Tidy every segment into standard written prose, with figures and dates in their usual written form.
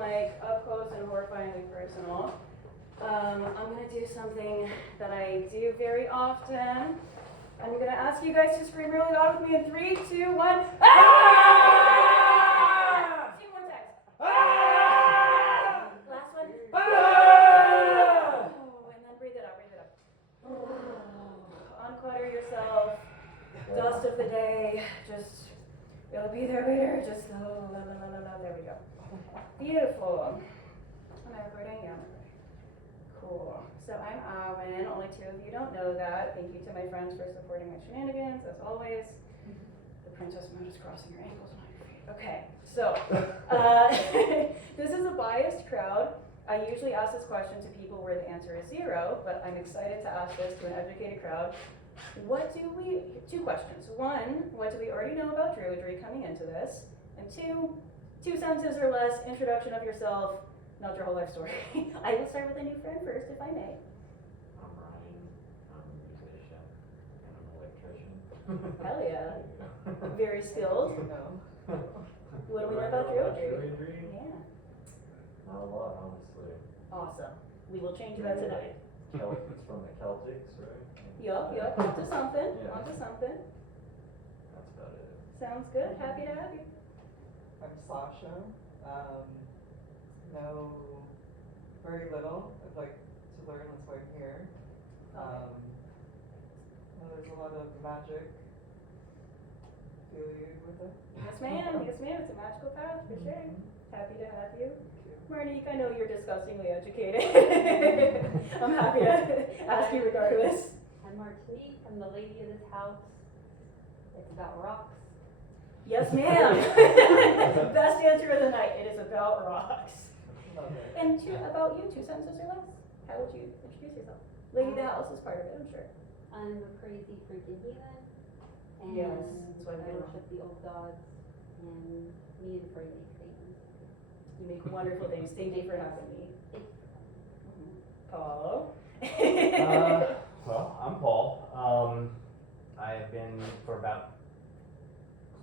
like up close and horrifyingly personal. I'm gonna do something that I do very often. I'm gonna ask you guys to scream really loud with me in 3, 2, 1. Ah! 2 more times. Ah! Last one. Ah! And then breathe it out, breathe it out. Unclutter yourself. Dust of the day. Just, it'll be there later. Just, there we go. Beautiful. Am I recording? Yeah, I'm recording. Cool. So I'm Awen. Only 2 of you don't know that. Thank you to my friends for supporting my shenanigans, as always. The princess moon is crossing your ankles, not your feet. Okay, so this is a biased crowd. I usually ask this question to people where the answer is 0, but I'm excited to ask this to an educated crowd. 2 questions. 1, what do we already know about Druidry coming into this? And 2 sentences or less, introduction of yourself, not your whole life story. I will start with a new friend first, if I may. I'm Ryan. I'm a musician and an electrician. Hell yeah. Very skilled. What do we know about Druidry? Yeah. Not a lot, honestly. Awesome. We will change that tonight. It's from the Celtics, right? Yup, onto something, Yeah. onto something. That's about it. Sounds good, happy to have you. I'm Sasha. Know very little. I'd like to learn, that's why I'm here. There's a lot of magic affiliated with it. Yes ma'am, it's a magical path for sure. Happy to have you. Marnique, I know you're disgustingly educated. I'm happy to ask you regardless. I'm Martinique, I'm the lady of this house. It's about rocks. Yes ma'am. Best answer of the night, it is about rocks. Love it. And about you, 2 sentences or less. How would you introduce yourself? Lady of the house is part of it, I'm sure. I'm a crazy freaking heathen. And Yes, that's what I I feel. worship the old gods. And me and Frey make things. You make wonderful things. Thank you for having me. Paul. Well, I'm Paul. I have been for about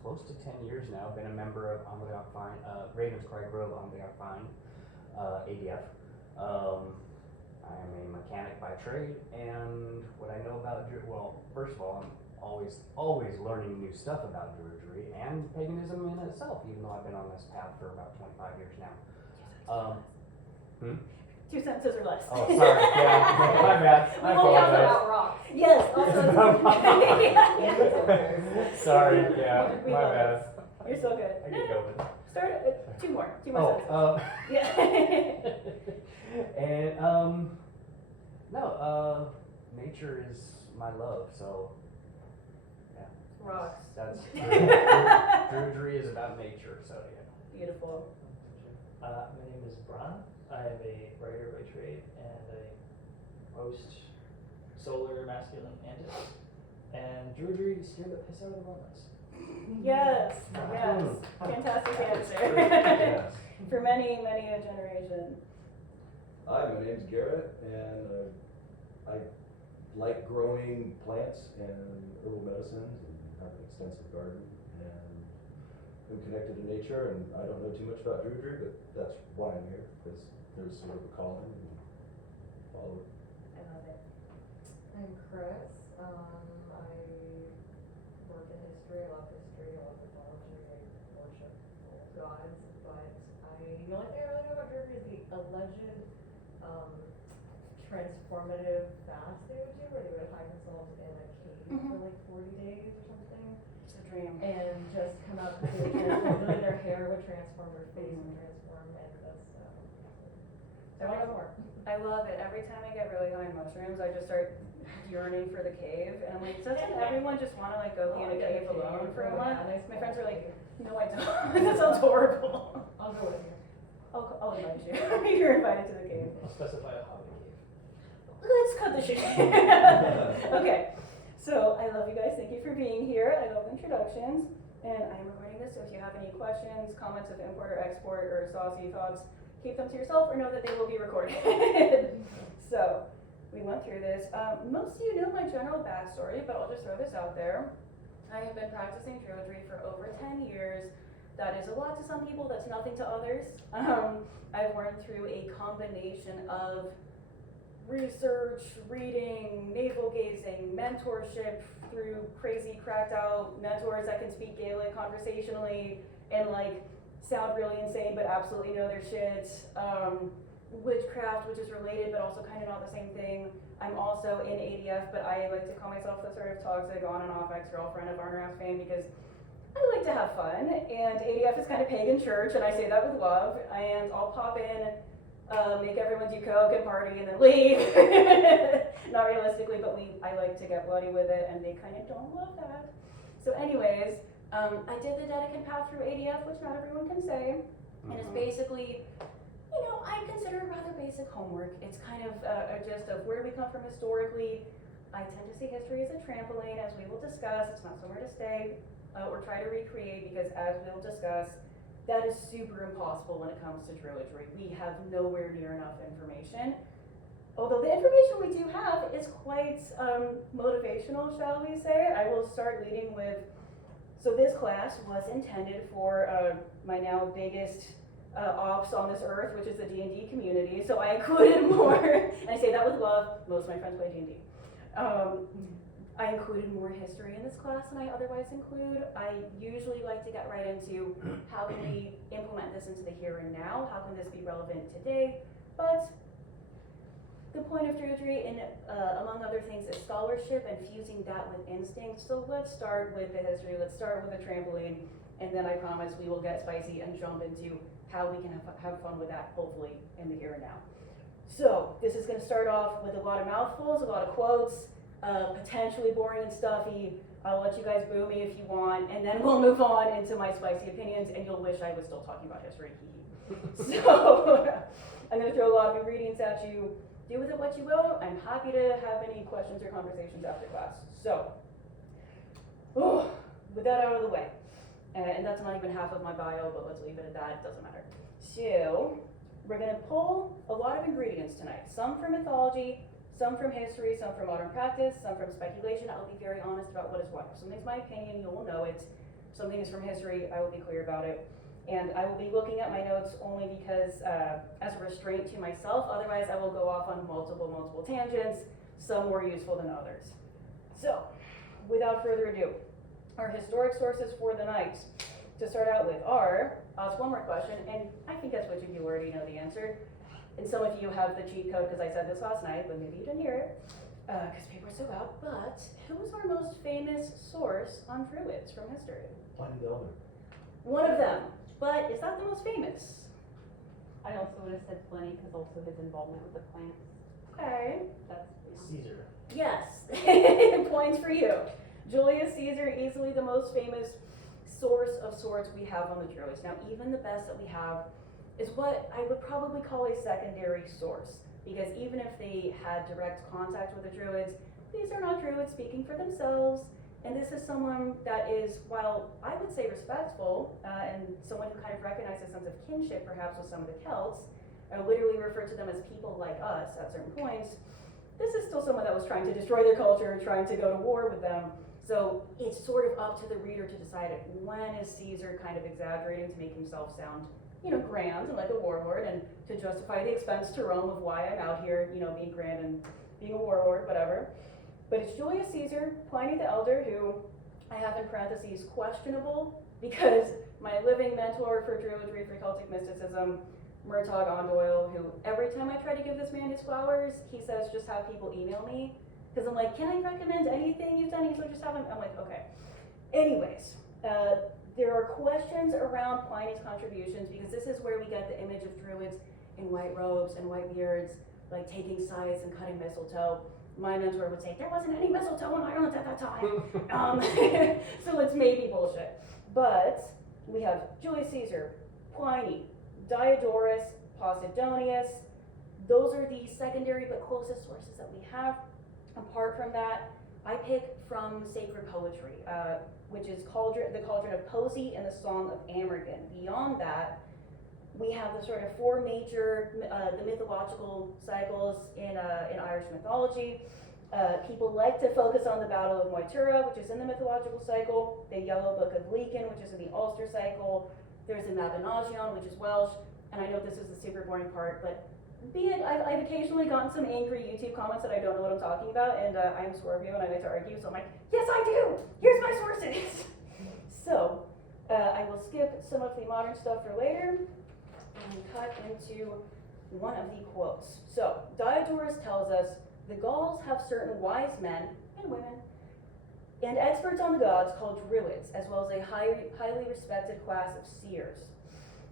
close to 10 years now, been a member of Ambliac Fine, Ravens Cry Grove Ambliac Fine, ADF. I am a mechanic by trade, and what I know about well, first of all, I'm always learning new stuff about Druidry and paganism in itself, even though I've been on this path for about 25 years now. 2 sentences or less. Oh, sorry, yeah, my bad, I We won't talk apologize. about rocks. Yes, also. Sorry, yeah, We my love bad. this. You're so good. I get going. Start 2 more sentences. Oh, Yeah. and no, nature is my love, so yeah. Rocks. That's Druidry is about nature, so yeah. Beautiful. My name is Bron. I am a writer by trade and I host Solar Masculine Antis. And Druidry scared the piss out of the Romans. Yes. Fantastic answer. Yes. For many a generation. Hi, my name's Garrett, and I like growing plants and herbal medicines, and have an extensive garden, and I'm connected to nature, and I don't know too much about Druidry, but that's why I'm here, because there's sort of a calling, and follow it. I love it. I'm Chris. I work in history. I love history. I love mythology. I worship old gods. But the only thing I really know about Druidry is the alleged transformative fast they would do, where they would hide themselves in a cave for like 40 days or something. It's a dream. And just come out completely transformed. Literally their hair would transform, their face would transform, and that's so I want to know more. I love it. Every time I get really high on mushrooms, I just start yearning for the cave, and I'm like, doesn't everyone just want to like go be in a cave alone for a month? My friends are like, no, I don't. That sounds horrible. I'll go with you. I'll invite you. You're invited to the cave. I'll specify a hobby cave. Let's cut the shit. Okay, so I love you guys. Thank you for being here. I love introductions, and I'm recording this. So if you have any questions, comments of import or export, or saucy thoughts, keep them to yourself, or know that they will be recorded. So we went through this. Most of you know my general backstory, but I'll just throw this out there. I have been practicing Druidry for over 10 years. That is a lot to some people, that's nothing to others. I've learned through a combination of research, reading, navel gazing, mentorship through crazy cracked out mentors that can speak Gaelic conversationally and like sound really insane but absolutely know their shit. Witchcraft, which is related but also kind of not the same thing. I'm also in ADF, but I like to call myself the sort of toxic on and off ex-girlfriend of Arnrath's fame because I like to have fun, and ADF is kind of pagan church, and I say that with love, and I'll pop in, make everyone do coke and party and then leave. Not realistically, but I like to get bloody with it, and they kind of don't love that. So anyways, I did the Dedekind path through ADF, which not everyone can say, and it's basically, you know, I consider it rather basic homework. It's kind of a gist of where we come from historically. I tend to see history as a trampoline, as we will discuss. It's not somewhere to stay or try to recreate, because as we'll discuss, that is super impossible when it comes to Druidry. We have nowhere near enough information. Although the information we do have is quite motivational, shall we say. I will start leading with, so this class was intended for my now biggest ops on this earth, which is the D&D community. So I included more, and I say that with love, most of my friends play D&D. I included more history in this class than I otherwise include. I usually like to get right into how can we implement this into the here and now, how can this be relevant today, but the point of Druidry, among other things, is scholarship and fusing that with instinct. So let's start with the history, let's start with a trampoline, and then I promise we will get spicy and jump into how we can have fun with that, hopefully, in the here and now. So this is going to start off with a lot of mouthfuls, a lot of quotes, potentially boring and stuffy. I'll let you guys boo me if you want, and then we'll move on into my spicy opinions, and you'll wish I was still talking about history. So I'm going to throw a lot of ingredients at you. Do with it what you will. I'm happy to have any questions or conversations after class. So, with that out of the way, and that's not even half of my bio, but let's leave it at that, it doesn't matter. So, we're going to pull a lot of ingredients tonight. Some from mythology, some from history, some from modern practice, some from speculation. I'll be very honest about what is what. If something's my opinion, you will know it. If something is from history, I will be clear about it. And I will be looking at my notes only because, as a restraint to myself, otherwise I will go off on multiple tangents, some more useful than others. So, without further ado, our historic sources for the night, to start out with, are, I'll ask one more question, and I can guess which of you already know the answer. And some of you have the cheat code because I said this last night, but maybe you didn't hear it, because people are so out. But who is our most famous source on Druids from history? Pliny the Elder. One of them. But is that the most famous? I also would have said Pliny because also his involvement with the plants. Okay. That's Caesar. Yes. Points for you. Julius Caesar, easily the most famous source of sorts we have on the Druids. Now, even the best that we have is what I would probably call a secondary source. Because even if they had direct contact with the Druids, these are not Druids speaking for themselves. And this is someone that is, while I would say respectful, and someone who kind of recognizes a sense of kinship perhaps with some of the Celts, I literally refer to them as people like us at certain points, this is still someone that was trying to destroy their culture and trying to go to war with them. So it's sort of up to the reader to decide when is Caesar kind of exaggerating to make himself sound, you know, grand and like a warlord, and to justify the expense to Rome of why I'm out here, you know, being grand and being a warlord, whatever. But it's Julius Caesar, Pliny the Elder, who I have in parentheses questionable, because my living mentor for Druidry, for Celtic mysticism, Murtagh Ondoyle, who every time I try to give this man his flowers, he says just have people email me. Because I'm like, can I recommend anything you've done? He's like, just have him. I'm like, okay. Anyways, there are questions around Pliny's contributions, because this is where we get the image of Druids in white robes and white beards, like taking scythes and cutting mistletoe. My mentor would say, there wasn't any mistletoe in Ireland at that time. So it's maybe bullshit. But we have Julius Caesar, Pliny, Diodorus, Posidonius. Those are the secondary but closest sources that we have. Apart from that, I pick from sacred poetry, which is the Cauldron of Poesy and the Song of Amergin. Beyond that, we have the sort of four major, the mythological cycles in Irish mythology. People like to focus on the Battle of Moytura, which is in the mythological cycle, the Yellow Book of Lecan, which is in the Ulster cycle, There's the Mabinogion, which is Welsh, and I know this is the super boring part, but be it, I've occasionally gotten some angry YouTube comments that I don't know what I'm talking about, and I'm Scorpio and I like to argue, so I'm like, yes I do! Here's my sources! So, I will skip some of the modern stuff for later and cut into one of the quotes. So, Diodorus tells us, the Gauls have certain wise men and women and experts on the gods called druids, as well as a highly respected class of seers.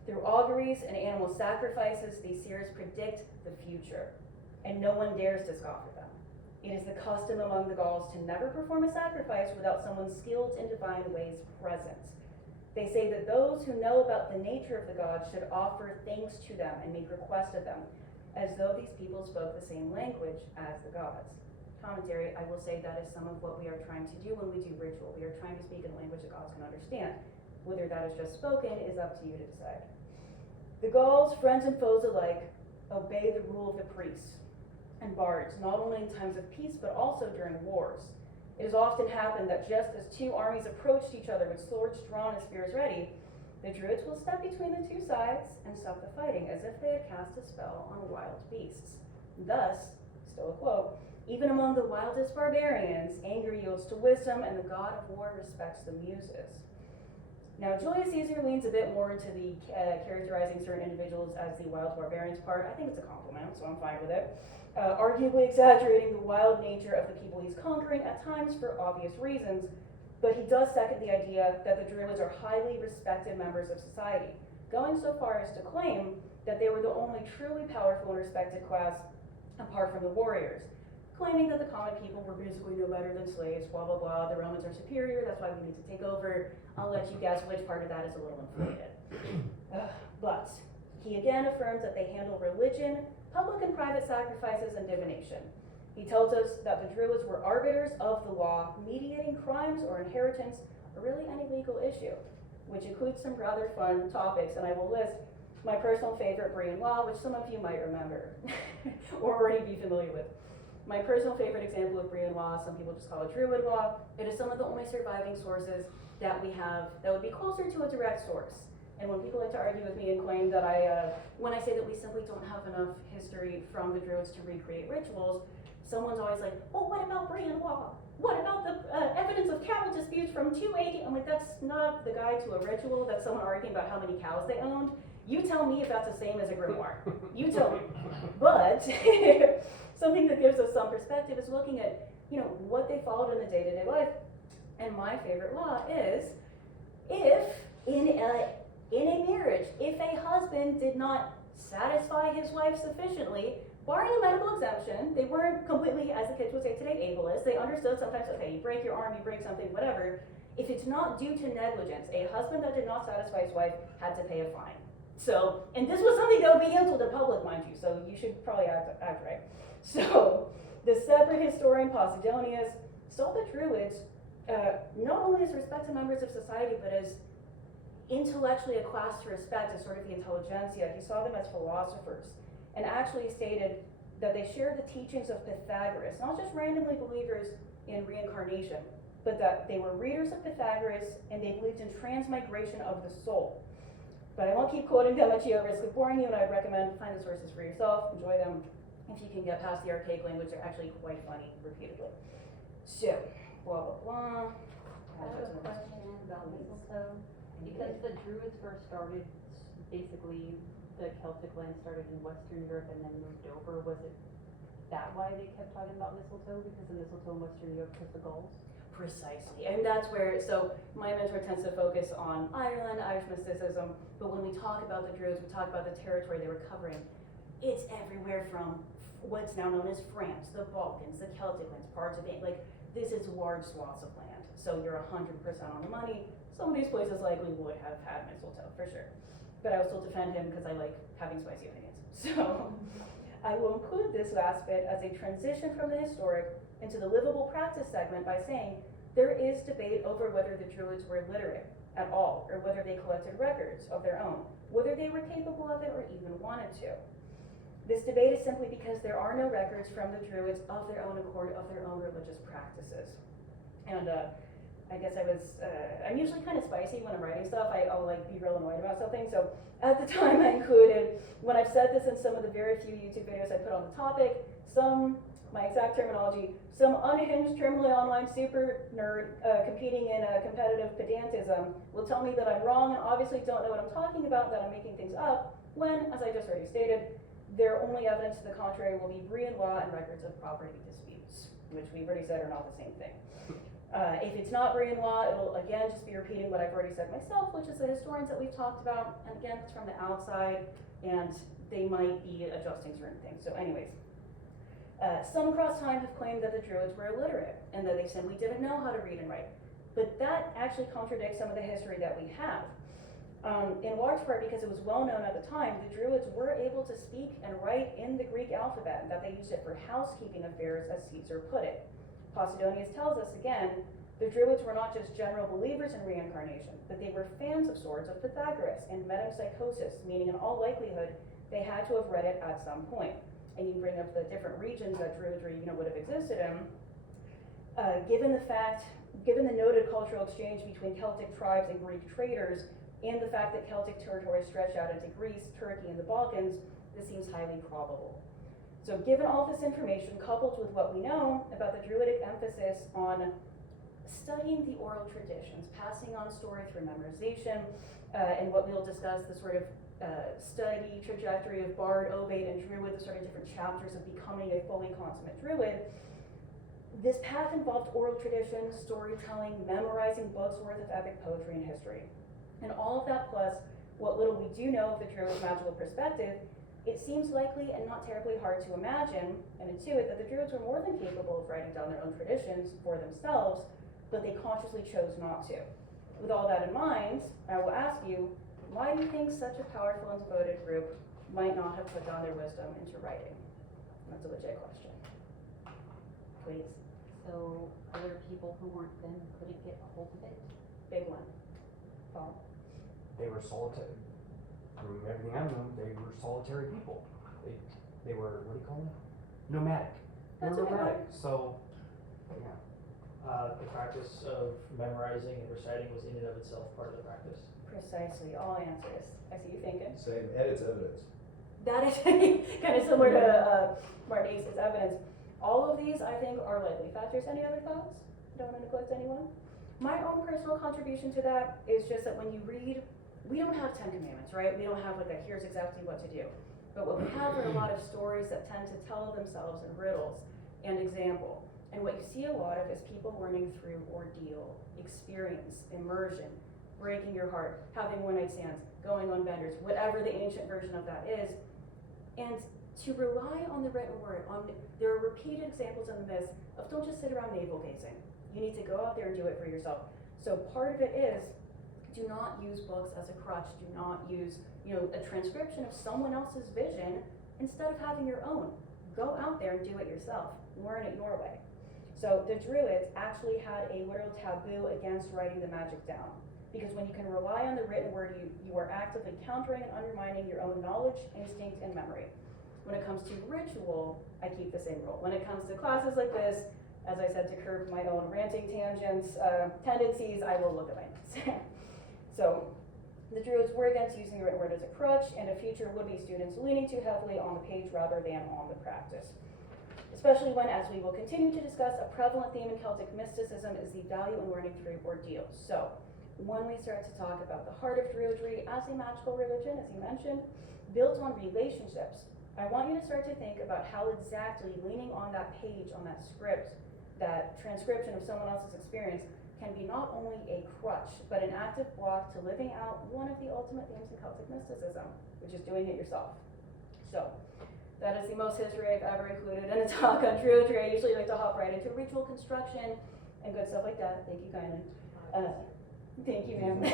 Through auguries and animal sacrifices, these seers predict the future, and no one dares to scoff at them. It is the custom among the Gauls to never perform a sacrifice without someone skilled in divine ways present. They say that those who know about the nature of the gods should offer thanks to them and make request of them, as though these people spoke the same language as the gods. Commentary, I will say that is some of what we are trying to do when we do ritual. We are trying to speak in a language that gods can understand. Whether that is just spoken is up to you to decide. The Gauls, friends and foes alike, obey the rule of the priests and bards, not only in times of peace, but also during wars. It has often happened that just as two armies approached each other with swords drawn and spears ready, the druids will step between the two sides and stop the fighting, as if they had cast a spell on wild beasts. Thus, still a quote, even among the wildest barbarians, anger yields to wisdom, and the god of war respects the muses. Now, Julius Caesar leans a bit more into the characterizing certain individuals as the wild barbarians part. I think it's a compliment, so I'm fine with it. Arguably exaggerating the wild nature of the people he's conquering at times for obvious reasons, but he does second the idea that the druids are highly respected members of society, going so far as to claim that they were the only truly powerful and respected class apart from the warriors, claiming that the common people were basically no better than slaves, blah, blah, blah, the Romans are superior, that's why we need to take over. I'll let you guess which part of that is a little inflated. But he again affirms that they handle religion, public and private sacrifices, and divination. He tells us that the druids were arbiters of the law, mediating crimes or inheritance, or really any legal issue, which includes some rather fun topics, and I will list my personal favorite, Brehon law, which some of you might remember or already be familiar with. My personal favorite example of Brehon law, some people just call it druid law. It is some of the only surviving sources that we have that would be closer to a direct source. And when people like to argue with me and claim that when I say that we simply don't have enough history from the druids to recreate rituals, someone's always like, well, what about Brehon law? What about the evidence of cattle disputes from 280? I'm like, that's not the guide to a ritual. That's someone arguing about how many cows they owned. You tell me if that's the same as a grimoire. You tell me. But something that gives us some perspective is looking at, what they followed in the day-to-day life. And my favorite law is, if in a marriage, if a husband did not satisfy his wife sufficiently, barring a medical exemption, they weren't completely, as the kids would say today, ableist. They understood sometimes, okay, you break your arm, you break something, whatever. If it's not due to negligence, a husband that did not satisfy his wife had to pay a fine. So, and this was something that would be handled in public, mind you, so you should probably act right. So, the separate historian Posidonius saw the druids not only as respected members of society, but as intellectually a class to respect as sort of the intelligentsia. He saw them as philosophers, and actually stated that they shared the teachings of Pythagoras, not just randomly believers in reincarnation, but that they were readers of Pythagoras and they believed in transmigration of the soul. But I won't keep quoting them at you at risk of boring you, and I'd recommend find the sources for yourself, enjoy them. If you can get past the archaic language, they're actually quite funny repeatedly. So, blah, blah, blah. I have a question about mistletoe. Because the druids first started, basically, the Celtic land started in Western Europe and then moved over. Was it that why they kept talking about mistletoe? Because the mistletoe in Western Europe was the Gauls? Precisely, and that's where, so my mentor tends to focus on Ireland, Irish mysticism, but when we talk about the druids, we talk about the territory they were covering. It's everywhere from what's now known as France, the Balkans, the Celtic lands, parts of it, like this is large swaths of land. So you're 100% on the money. Some of these places likely would have had mistletoe, for sure. But I will still defend him because I like having spicy opinions. So I will include this last bit as a transition from the historic into the livable practice segment by saying there is debate over whether the druids were literate at all, or whether they collected records of their own, whether they were capable of it or even wanted to. This debate is simply because there are no records from the druids of their own accord, of their own religious practices. And I guess I'm usually kind of spicy when I'm writing stuff. I'll like be real annoyed about something. So at the time I included, when I've said this in some of the very few YouTube videos I put on the topic, my exact terminology, some unhinged terminally online super nerd competing in competitive pedantism will tell me that I'm wrong and obviously don't know what I'm talking about, that I'm making things up, when, as I just already stated, their only evidence to the contrary will be Brian law and records of property disputes, which we've already said are not the same thing. If it's not Brian law, it'll again just be repeating what I've already said myself, which is the historians that we've talked about, and again, it's from the outside, and they might be adjusting certain things. So anyways, some across time have claimed that the Druids were illiterate, and that they simply didn't know how to read and write. But that actually contradicts some of the history that we have. In large part because it was well known at the time, the Druids were able to speak and write in the Greek alphabet, and that they used it for housekeeping affairs, as Caesar put it. Posidonius tells us again, the Druids were not just general believers in reincarnation, but they were fans of sorts of Pythagoras and metempsychosis, meaning in all likelihood, they had to have read it at some point. And you bring up the different regions that Druidry, would have existed in. Given the noted cultural exchange between Celtic tribes and Greek traders, and the fact that Celtic territory stretched out into Greece, Turkey, and the Balkans, this seems highly probable. So given all this information, coupled with what we know about the Druidic emphasis on studying the oral traditions, passing on story through memorization, and what we'll discuss, the sort of study trajectory of Bard, Obate, and Druid, the sort of different chapters of becoming a fully consummate Druid, this path involved oral tradition, storytelling, memorizing books worth of epic poetry and history. And all of that plus what little we do know of the Druid's magical perspective, it seems likely and not terribly hard to imagine and intuit that the Druids were more than capable of writing down their own traditions for themselves, but they consciously chose not to. With all that in mind, I will ask you, why do you think such a powerful and devoted group might not have put down their wisdom into writing? That's a legit question. Please. So other people who weren't them couldn't get a hold of it? Big one. Paul? They were solitary. From everything I know, they were solitary people. They were, what do you call them? Nomadic. They That's were a good nomadic. word. So, yeah. The practice of memorizing and reciting was in and of itself part of the practice. Precisely, all answers. I see you thinking. Same, and it's evidence. That is kind of similar to Marnice's evidence. All of these, I think, are likely factors. Any other thoughts? Don't want to neglect anyone? My own personal contribution to that is just that when you read, we don't have 10 commandments, right? We don't have like a here's exactly what to do. But what we have are a lot of stories that tend to tell themselves in riddles and example. And what you see a lot of is people learning through ordeal, experience, immersion, breaking your heart, having one-night stands, going on benders, whatever the ancient version of that is. And to rely on the written word, there are repeated examples in the myths of don't just sit around navel gazing. You need to go out there and do it for yourself. So part of it is, do not use books as a crutch. Do not use, a transcription of someone else's vision instead of having your own. Go out there and do it yourself. Learn it your way. So the Druids actually had a literal taboo against writing the magic down. Because when you can rely on the written word, you are actively countering and undermining your own knowledge, instinct, and memory. When it comes to ritual, I keep the same rule. When it comes to classes like this, as I said, to curb my own ranting tangents, tendencies, I will look at my notes. So the Druids were against using the written word as a crutch, and a future would-be students leaning too heavily on the page rather than on the practice. Especially when, as we will continue to discuss, a prevalent theme in Celtic mysticism is the value in learning through ordeals. So when we start to talk about the heart of Druidry as a magical religion, as you mentioned, built on relationships, I want you to start to think about how exactly leaning on that page, on that script, that transcription of someone else's experience can be not only a crutch, but an active block to living out one of the ultimate themes in Celtic mysticism, which is doing it yourself. So that is the most history I've ever included in a talk on Druidry. I usually like to hop right into ritual construction and good stuff like that. Thank you kindly. Thank you, ma'am. I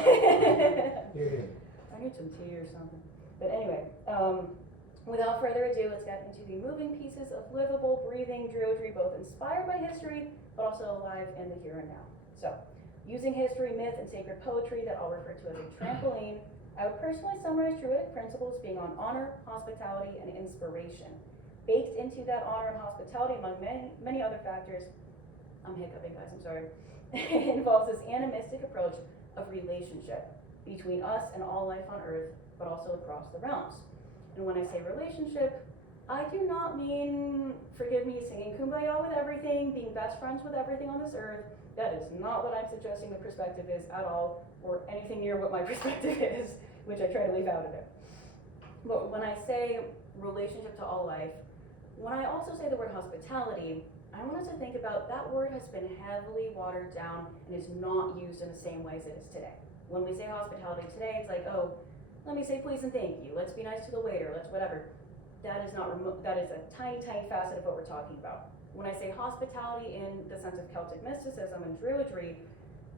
need some tea or something. But anyway, without further ado, let's get into the moving pieces of livable, breathing Druidry, both inspired by history, but also alive in the here and now. So, using history, myth, and sacred poetry that I'll refer to as a trampoline, I would personally summarize Druidic principles being on honor, hospitality, and inspiration. Baked into that honor and hospitality, among many other factors, I'm hiccuping, guys, I'm sorry. It involves this animistic approach of relationship between us and all life on Earth, but also across the realms. And when I say relationship, I do not mean, forgive me, singing kumbaya with everything, being best friends with everything on this earth. That is not what I'm suggesting the perspective is at all, or anything near what my perspective is, which I try to leave out of it. But when I say relationship to all life, when I also say the word hospitality, I want us to think about that word has been heavily watered down and is not used in the same way as it is today. When we say hospitality today, it's like, oh, let me say please and thank you, let's be nice to the waiter, let's whatever. That is not that is a tiny, tiny facet of what we're talking about. When I say hospitality in the sense of Celtic mysticism and Druidry,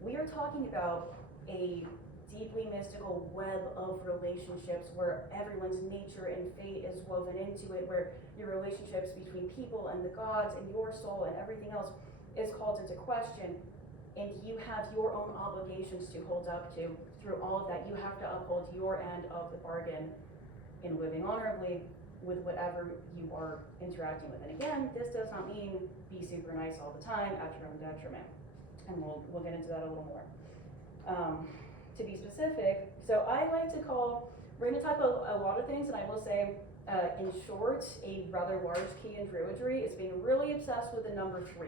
we are talking about a deeply mystical web of relationships where everyone's nature and fate is woven into it, where your relationships between people and the gods and your soul and everything else is called into question, and you have your own obligations to hold up to. Through all of that, you have to uphold your end of the bargain in living honorably with whatever you are interacting with. And again, this does not mean be super nice all the time at your own detriment. And we'll get into that a little more. To be specific, so I like to call, we're going to talk about a lot of things, and I will say, in short, a rather large key in Druidry is being really obsessed with the number 3.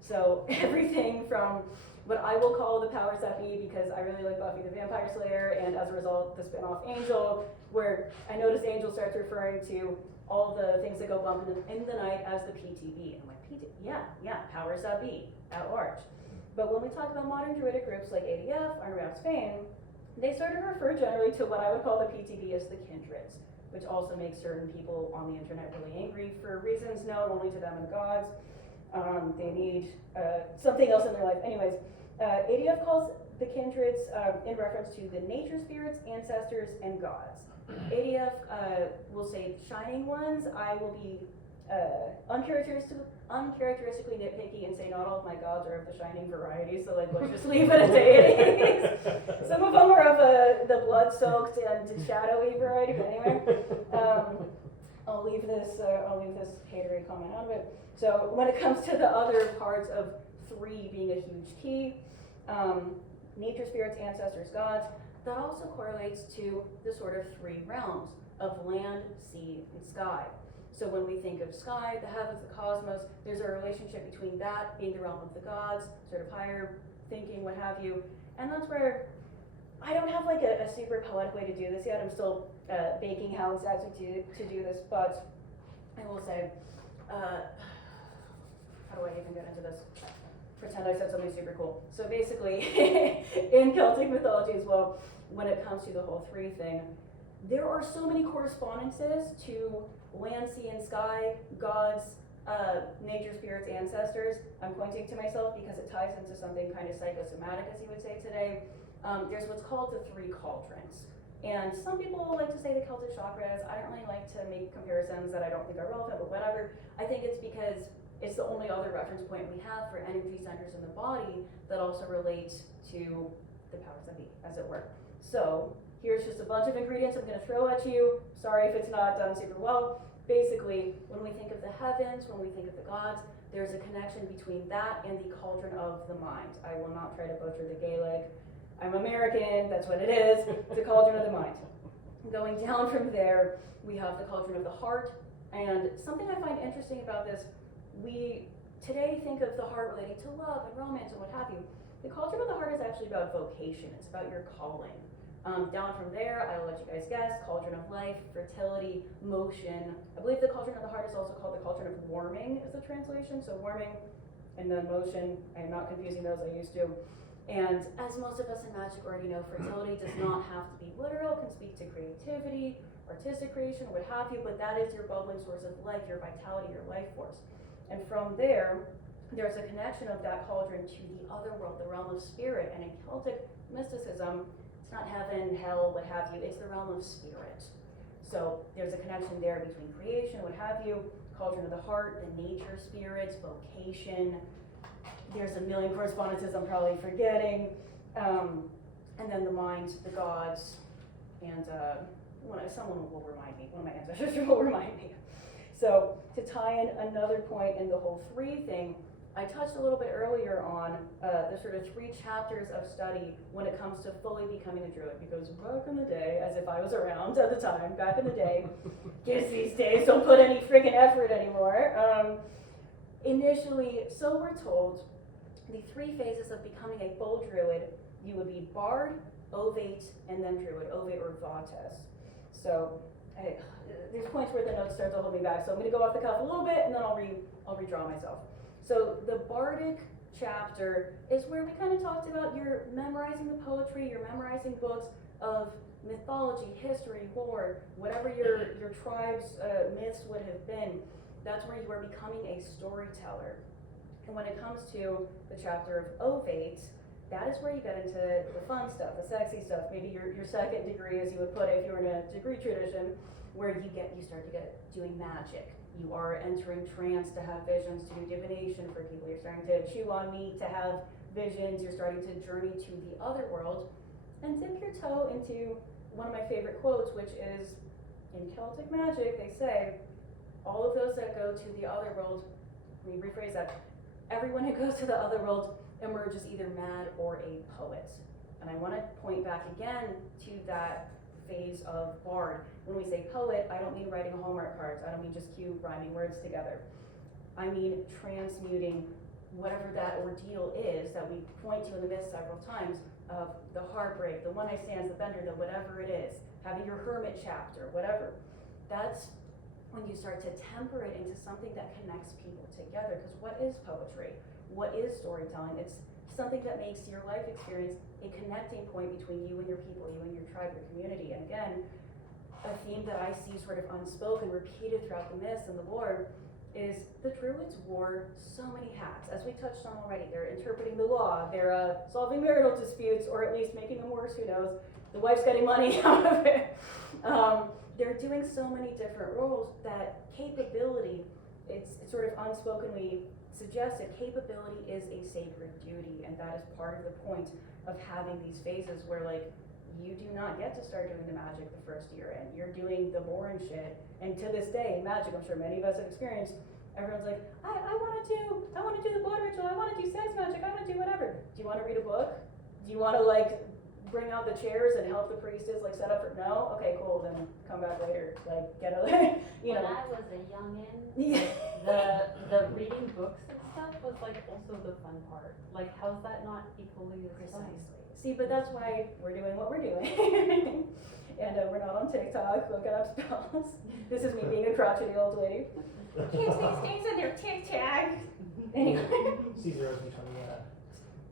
So everything from what I will call the powers that be, because I really like Buffy the Vampire Slayer, and as a result, the spin-off Angel, where I noticed Angel starts referring to all the things that go bump in the night as the PTB. I'm like, yeah, powers that be, at large. But when we talk about modern druidic groups like ADF, Iron Mouse Fame, they sort of refer generally to what I would call the PTB as the kindreds, which also makes certain people on the internet really angry for reasons known only to them and the gods. They need something else in their life. Anyways, ADF calls the kindreds in reference to the nature spirits, ancestors, and gods. ADF will say shining ones. I will be uncharacteristically nitpicky and say not all of my gods are of the shining variety, so like let's just leave it at deities. Some of them are of the blood-soaked and shadowy variety, but anyway, I'll leave this hatery comment out of it. So when it comes to the other parts of 3 being a huge key, nature, spirits, ancestors, gods, that also correlates to the sort of 3 realms of land, sea, and sky. So when we think of sky, the heavens, the cosmos, there's a relationship between that being the realm of the gods, sort of higher thinking, what have you. And that's where I don't have like a super poetic way to do this yet. I'm still baking how exactly to do this, but I will say, how do I even get into this? Pretend I said something super cool. So basically, in Celtic mythology as well, when it comes to the whole 3 thing, there are so many correspondences to land, sea, and sky, gods, nature, spirits, ancestors. I'm pointing to myself because it ties into something kind of psychosomatic, as you would say today. There's what's called the 3 cauldrons. And some people like to say the Celtic chakras. I don't really like to make comparisons that I don't think are relevant, but whatever. I think it's because it's the only other reference point we have for energy centers in the body that also relate to the powers that be, as it were. So here's just a bunch of ingredients I'm going to throw at you. Sorry if it's not done super well. Basically, when we think of the heavens, when we think of the gods, there's a connection between that and the cauldron of the mind. I will not try to butcher the Gaelic. I'm American, that's what it is. It's a cauldron of the mind. Going down from there, we have the cauldron of the heart. And something I find interesting about this, we today think of the heart relating to love and romance and what have you. The cauldron of the heart is actually about vocation. It's about your calling. Down from there, I will let you guys guess, cauldron of life, fertility, motion. I believe the cauldron of the heart is also called the cauldron of warming is the translation. So warming and then motion. I am not confusing those, I used to. And as most of us in magic already know, fertility does not have to be literal, can speak to creativity, artistic creation, what have you, but that is your bubbling source of life, your vitality, your life force. And from there, there's a connection of that cauldron to the other world, the realm of spirit. And in Celtic mysticism, it's not heaven, hell, what have you, it's the realm of spirit. So there's a connection there between creation, what have you, cauldron of the heart, the nature spirits, vocation. There's a million correspondences I'm probably forgetting. And then the mind, the gods, and someone will remind me, one of my ancestors will remind me. So to tie in another point in the whole 3 thing, I touched a little bit earlier on the sort of 3 chapters of study when it comes to fully becoming a druid, because back in the day, as if I was around at the time, back in the day, kids these days don't put any friggin' effort anymore. Initially, so we're told, the 3 phases of becoming a full druid, you would be bard, ovate, and then druid, ovate or vates. So there's points where the notes start to hold me back, so I'm going to go off the cuff a little bit and then I'll redraw myself. So the bardic chapter is where we kind of talked about you're memorizing the poetry, you're memorizing books of mythology, history, lore, whatever your tribe's myths would have been. That's where you are becoming a storyteller. And when it comes to the chapter of ovate, that is where you get into the fun stuff, the sexy stuff, maybe your second degree, as you would put it, if you were in a degree tradition, where you start to get doing magic. You are entering trance to have visions, to do divination for people. You're starting to chew on meat to have visions. You're starting to journey to the other world and dip your toe into one of my favorite quotes, which is, in Celtic magic, they say, all of those that go to the other world, let me rephrase that, everyone who goes to the other world emerges either mad or a poet. And I want to point back again to that phase of bard. When we say poet, I don't mean writing Hallmark cards. I don't mean just cute rhyming words together. I mean transmuting whatever that ordeal is that we point to in the myth several times of the heartbreak, the one night stands, the bender, the whatever it is, having your hermit chapter, whatever. That's when you start to temper it into something that connects people together. Because what is poetry? What is storytelling? It's something that makes your life experience a connecting point between you and your people, you and your tribe, your community. And again, a theme that I see sort of unspoken, repeated throughout the myths and the lore, is the druids wore so many hats. As we touched on already, they're interpreting the law, they're solving marital disputes, or at least making them worse, who knows. The wife's getting money out of it. They're doing so many different roles that capability, it's sort of unspokenly suggested, capability is a sacred duty, and that is part of the point of having these phases where, like, you do not get to start doing the magic the first year, and you're doing the boring shit. And to this day, in magic, I'm sure many of us have experienced, everyone's like, I want to do the blood ritual, I want to do sex magic, I want to do whatever. Do you want to read a book? Do you want to, like, bring out the chairs and help the priestess, like, set up for, no? Okay, cool, then come back later, like, get a, you know. When I was a youngin', Yeah. the reading books and stuff was like also the fun part. Like, how's that not equally as fun? Precisely. See, but that's why we're doing what we're doing. And we're not on TikTok looking up spells. This is me being a crotchety old lady. Kids these days and their TikTok. Anyway. Caesar owes me 20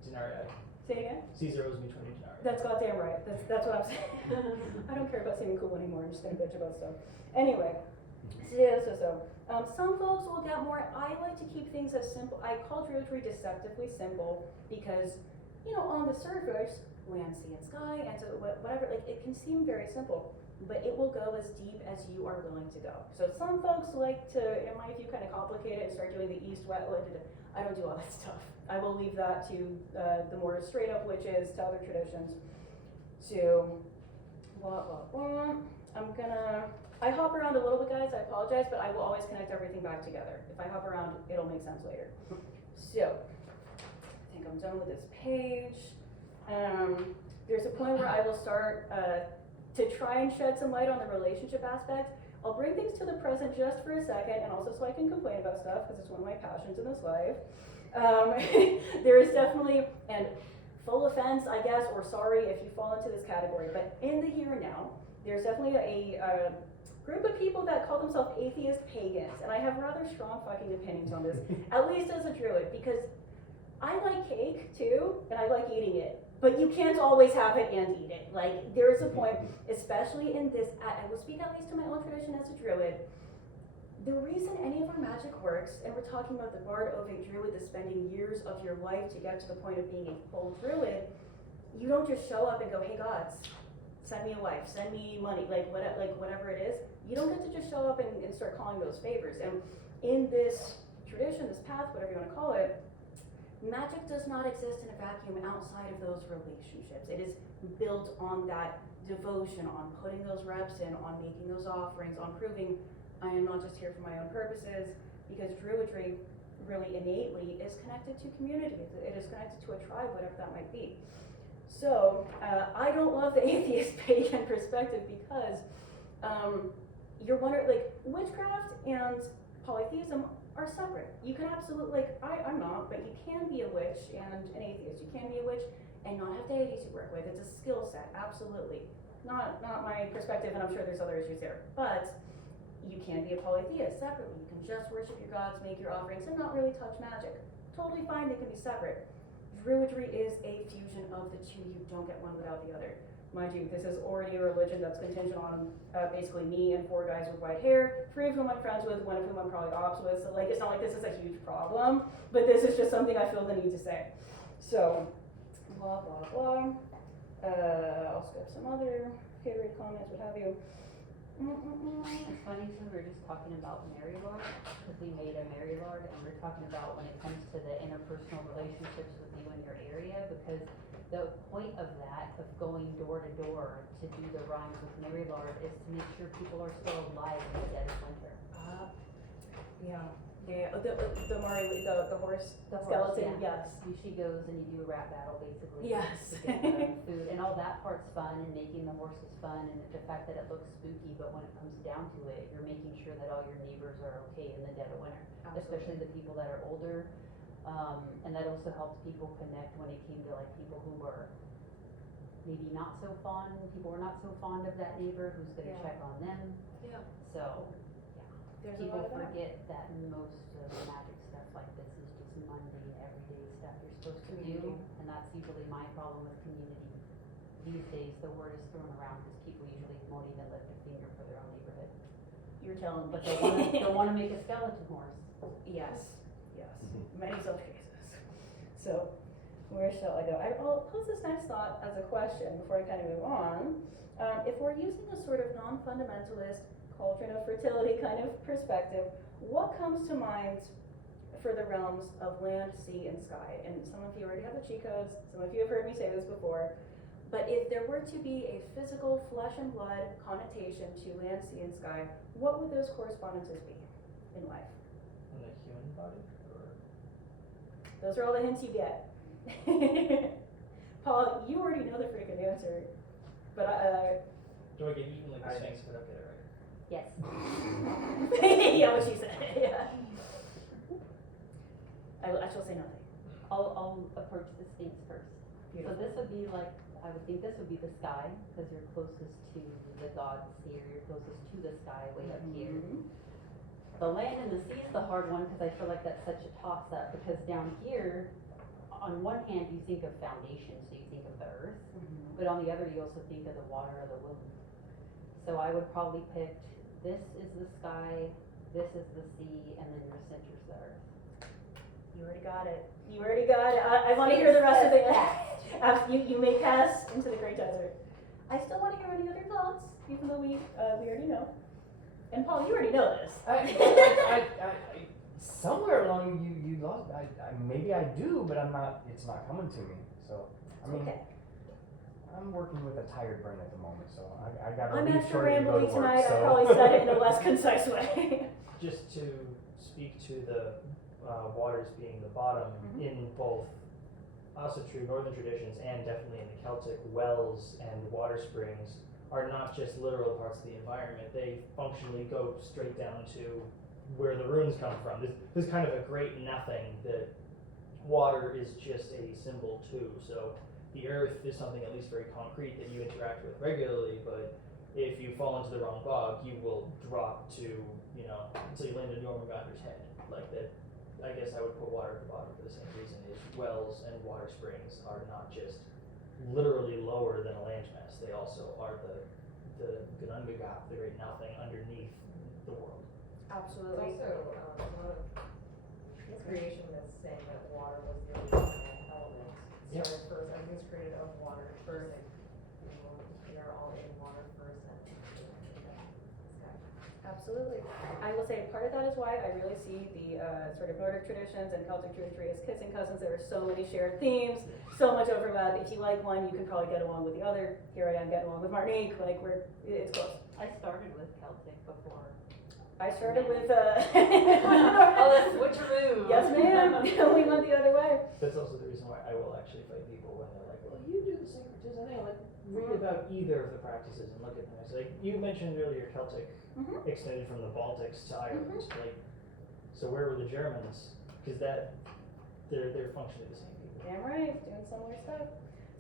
denarii. Say it again? Caesar owes me 20 denarii. That's goddamn right. That's what I'm saying. I don't care about seeming cool anymore. I'm just gonna bitch about stuff. Anyway. So. Some folks will get more. I like to keep things as simple. I call Druidry deceptively simple because, you know, on the surface, land, sea, and sky, and so whatever, like, it can seem very simple, but it will go as deep as you are willing to go. So some folks like to, in my view, kind of complicate it and start doing the east, west, I don't do all that stuff. I will leave that to the more straight up witches, to other traditions, to I hop around a little bit, guys, I apologize, but I will always connect everything back together. If I hop around, it'll make sense later. So, I think I'm done with this page. There's a point where I will start to try and shed some light on the relationship aspect. I'll bring things to the present just for a second, and also so I can complain about stuff, because it's one of my passions in this life. There is definitely, and full offense, I guess, or sorry if you fall into this category, but in the here and now, there's definitely a group of people that call themselves atheist pagans, and I have rather strong fucking opinions on this, at least as a druid, because I like cake too, and I like eating it, but you can't always have it and eat it. Like, there is a point, especially in this, I will speak at least to my own tradition as a druid, the reason any of our magic works, and we're talking about the bard ovate druid that's spending years of your life to get to the point of being a full druid, you don't just show up and go, hey gods, send me a wife, send me money, like whatever it is. You don't get to just show up and start calling those favors. And in this tradition, this path, whatever you want to call it, magic does not exist in a vacuum outside of those relationships. It is built on that devotion, on putting those reps in, on making those offerings, on proving I am not just here for my own purposes, because Druidry really innately is connected to community. It is connected to a tribe, whatever that might be. So I don't love the atheist pagan perspective because you're wondering, like, witchcraft and polytheism are separate. You can absolutely, like, I'm not, but you can be a witch and an atheist. You can be a witch and not have deities you work with. It's a skill set, absolutely. Not my perspective, and I'm sure there's other issues there. But you can be a polytheist separately. You can just worship your gods, make your offerings, and not really touch magic. Totally fine, they can be separate. Druidry is a fusion of the two. You don't get one without the other. Mind you, this is already a religion that's contingent on basically me and 4 guys with white hair, 3 of whom I'm friends with, 1 of whom I'm probably ops with. So like, it's not like this is a huge problem, but this is just something I feel the need to say. So, blah, blah, blah. I'll skip some other favorite comments, what have you. It's funny, since we were just talking about Mary Lord, because we made a Mary Lord, and we're talking about when it comes to the interpersonal relationships with you in your area, because the point of that, of going door to door to do the rhymes with Mary Lord, is to make sure people are still alive in the dead of winter. Yeah. The horse The horse, skeleton, yeah. yes. She goes and you do a rap battle, basically. Yes. To get the food, and all that part's fun, and making the horses fun, and the fact that it looks spooky, but when it comes down to it, you're making sure that all your neighbors are okay in the dead of winter. Especially the people that are older, and that also helps people connect when it came to like people who were maybe not so fond, people were not so fond of that neighbor who's gonna Yeah. check on them. Yeah. So, There's people a lot of that. forget that most of the magic stuff like this is just mundane, everyday stuff you're supposed to do, Community. and that's usually my problem with community. These days, the word is thrown around because people usually won't even lift a finger for their own neighborhood, You're telling me. but they'll wanna make a skeleton horse. Yes, yes, many such cases. So, where shall I go? I'll pose this next thought as a question before I kind of move on. If we're using a sort of non-fundamentalist cauldron of fertility kind of perspective, what comes to mind for the realms of land, sea, and sky? And some of you already have the cheat codes, some of you have heard me say this before, but if there were to be a physical flesh and blood connotation to land, sea, and sky, what would those correspondences be in life? In the human body, or? Those are all the hints you get. Paul, you already know the freaking answer, but Do I get eaten like I- the Sphinx if I don't get it right? Yes. yeah, what she said, yeah. I shall say nothing. I'll approach the Sphinx first. So Beautiful. this would be like, I would think this would be the sky, because you're closest to the gods here, you're closest to the sky way up here. Mhm. The land and the sea is the hard one, because I feel like that's such a toss up, because down here, on one hand, you think of foundation, so you think of the earth, but on the other, you also think of the water or the womb. So I would probably pick, this is the sky, this is the sea, and then your center's the earth. You already got it. You already got it. I want to hear the rest of it. You may pass into the great desert. I still want to hear any other thoughts, even though we already know. And Paul, you already know this. Somewhere along you lost. Maybe I do, but I'm not. It's not coming to me. So I mean, Okay. I'm working with a tired brain at the moment, so I got to I'm leave extra shortly to go to rambly work. tonight. I So. probably said it in a less concise way. Just to speak to the waters being the bottom, Mhm. in both also true northern traditions and definitely in the Celtic, wells and water springs are not just literal parts of the environment. They functionally go straight down to where the runes come from. There's kind of a great nothing that water is just a symbol to. So the earth is something at least very concrete that you interact with regularly, but if you fall into the wrong bog, you will drop to, until you land on Jormungandr's head. Like that, I guess I would put water at the bottom for the same reason, is wells and water springs are not just literally lower than a landmass, they also are the Gunungagap, the great nothing underneath the world. There's Absolutely. also a lot of creation that's saying that water was the original element. Yep. Started first, everything's created of water first. We are all in water first and sky. Absolutely. I will say part of that is why I really see the sort of Nordic traditions and Celtic Druidry as kissing cousins. There are so many shared themes, so much overlap. If you like one, you can probably get along with the other. Here I am getting along with Martinique. Like it's close. I started with Celtic before I started with Oh, that's switcheroo. Yes, ma'am. We went the other way. That's also the reason why I will actually fight people when they're like, well, you do the syncretism, and they like read about either of the practices and look at them. It's like, you mentioned earlier Celtic Mhm. extended from the Baltics to Ireland, like, so where were the Germans? Because they're functionally the same people. Damn right, doing similar stuff.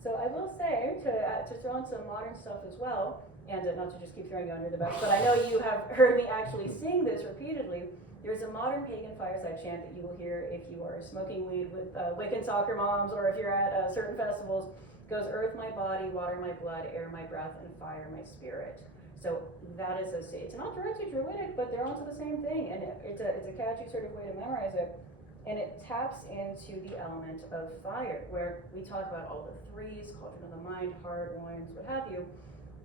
So I will say, to throw in some modern stuff as well, and not to just keep throwing you under the bus, but I know you have heard me actually sing this repeatedly. There's a modern pagan fireside chant that you will hear if you are smoking weed with Wiccan soccer moms, or if you're at certain festivals. It goes, earth my body, water my blood, air my breath, and fire my spirit. So that is it's not directly druidic, but they're onto the same thing, and it's a catchy sort of way to memorize it. And it taps into the element of fire, where we talk about all the threes, cauldron of the mind, heart, loins, what have you.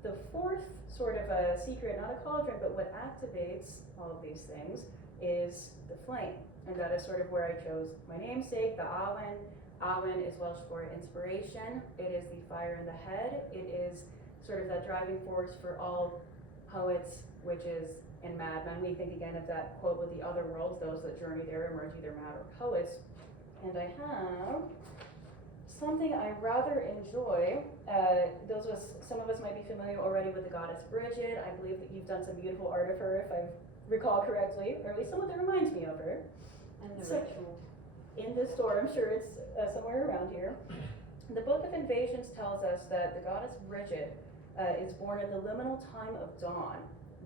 The fourth sort of a secret, not a cauldron, but what activates all of these things is the flame. And that is sort of where I chose my namesake, the Awen. Awen is Welsh for inspiration. It is the fire in the head. It is sort of that driving force for all poets, witches, and madmen. We think again of that quote with the other worlds, those that journey there emerge either mad or poets. And I have something I rather enjoy. Some of us might be familiar already with the goddess Bridget. I believe that you've done some beautiful art of her, if I recall correctly, or at least somewhat that reminds me of her. And the So- ritual. In this store, I'm sure it's somewhere around here. The Book of Invasions tells us that the goddess Bridget is born at the liminal time of dawn.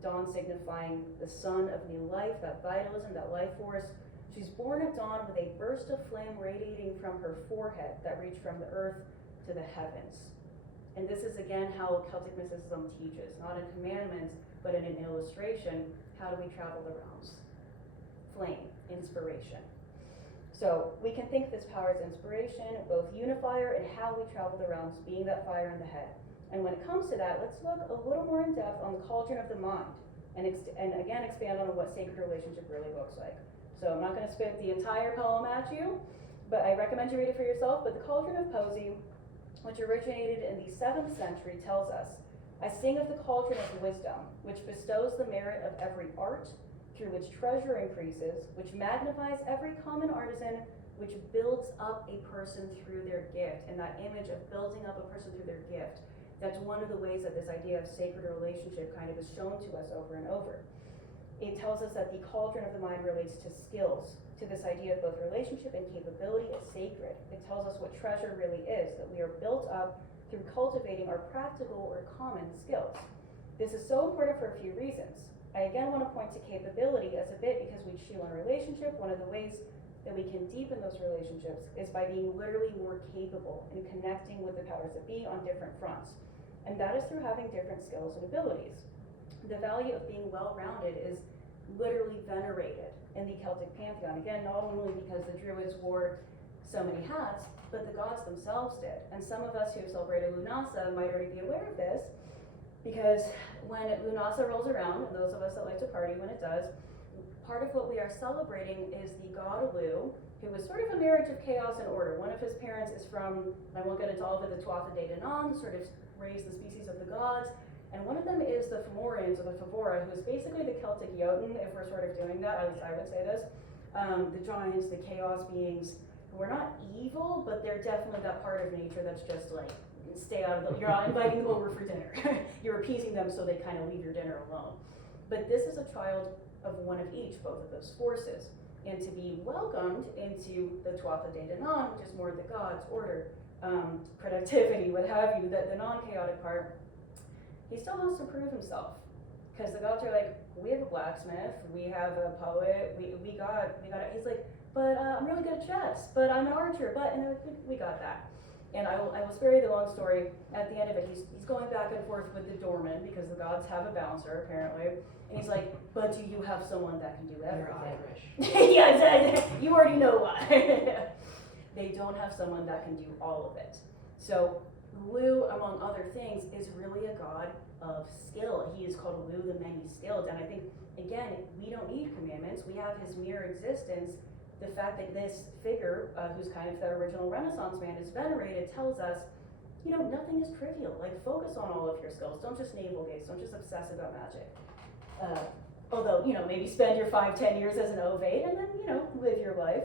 Dawn signifying the sun of new life, that vitalism, that life force. She's born at dawn with a burst of flame radiating from her forehead that reached from the earth to the heavens. And this is again how Celtic mysticism teaches, not in commandments, but in an illustration. How do we travel the realms? Flame, inspiration. So we can think of this power as inspiration, both unifier and how we travel the realms, being that fire in the head. And when it comes to that, let's look a little more in depth on the cauldron of the mind, and again expand on what sacred relationship really looks like. So I'm not going to spit the entire poem at you, but I recommend you read it for yourself. But the Cauldron of Poesy, which originated in the 7th century, tells us, I sing of the cauldron of wisdom, which bestows the merit of every art, through which treasure increases, which magnifies every common artisan, which builds up a person through their gift. And that image of building up a person through their gift, that's one of the ways that this idea of sacred relationship kind of is shown to us over and over. It tells us that the cauldron of the mind relates to skills, to this idea of both relationship and capability as sacred. It tells us what treasure really is, that we are built up through cultivating our practical or common skills. This is so important for a few reasons. I again want to point to capability as a bit because we chew on relationship. One of the ways that we can deepen those relationships is by being literally more capable and connecting with the powers that be on different fronts. And that is through having different skills and abilities. The value of being well-rounded is literally venerated in the Celtic pantheon. Again, not only because the Druids wore so many hats, but the gods themselves did. And some of us who celebrated Lunasa might already be aware of this, because when Lunasa rolls around, and those of us that like to party when it does, part of what we are celebrating is the god Lu, who was sort of a marriage of chaos and order. One of his parents is from, I won't get into all of it, the Tuatha De Danann, sort of raised the species of the gods. And one of them is the Fomorians, or the Favora, who is basically the Celtic Jotun, if we're sort of doing that, at least I would say this. The giants, the chaos beings, who are not evil, but they're definitely that part of nature that's just like, stay out of the, you're not inviting them over for dinner. You're appeasing them so they kind of leave your dinner alone. But this is a child of one of each, both of those forces. And to be welcomed into the Tuatha De Danann, which is more the gods, order, productivity, what have you, the non-chaotic part, he still has to prove himself. Because the gods are like, we have a blacksmith, we have a poet, we got it. He's like, but I'm really good at chess, but I'm an archer, but, and they're like, we got that. And I will spare you the long story. At the end of it, he's going back and forth with the doorman, because the gods have a bouncer, apparently. And he's like, but do you have someone that can do everything? You're Irish. Yeah, exactly. You already know why. They don't have someone that can do all of it. So Lu, among other things, is really a god of skill. He is called Lu, the many-skilled. And I think, again, we don't need commandments. We have his mere existence. The fact that this figure, who's kind of the original Renaissance man, is venerated tells us, you know, nothing is trivial. Like, focus on all of your skills. Don't just navel gaze. Don't just obsess about magic. Although, maybe spend your 5-10 years as an ovate and then, live your life.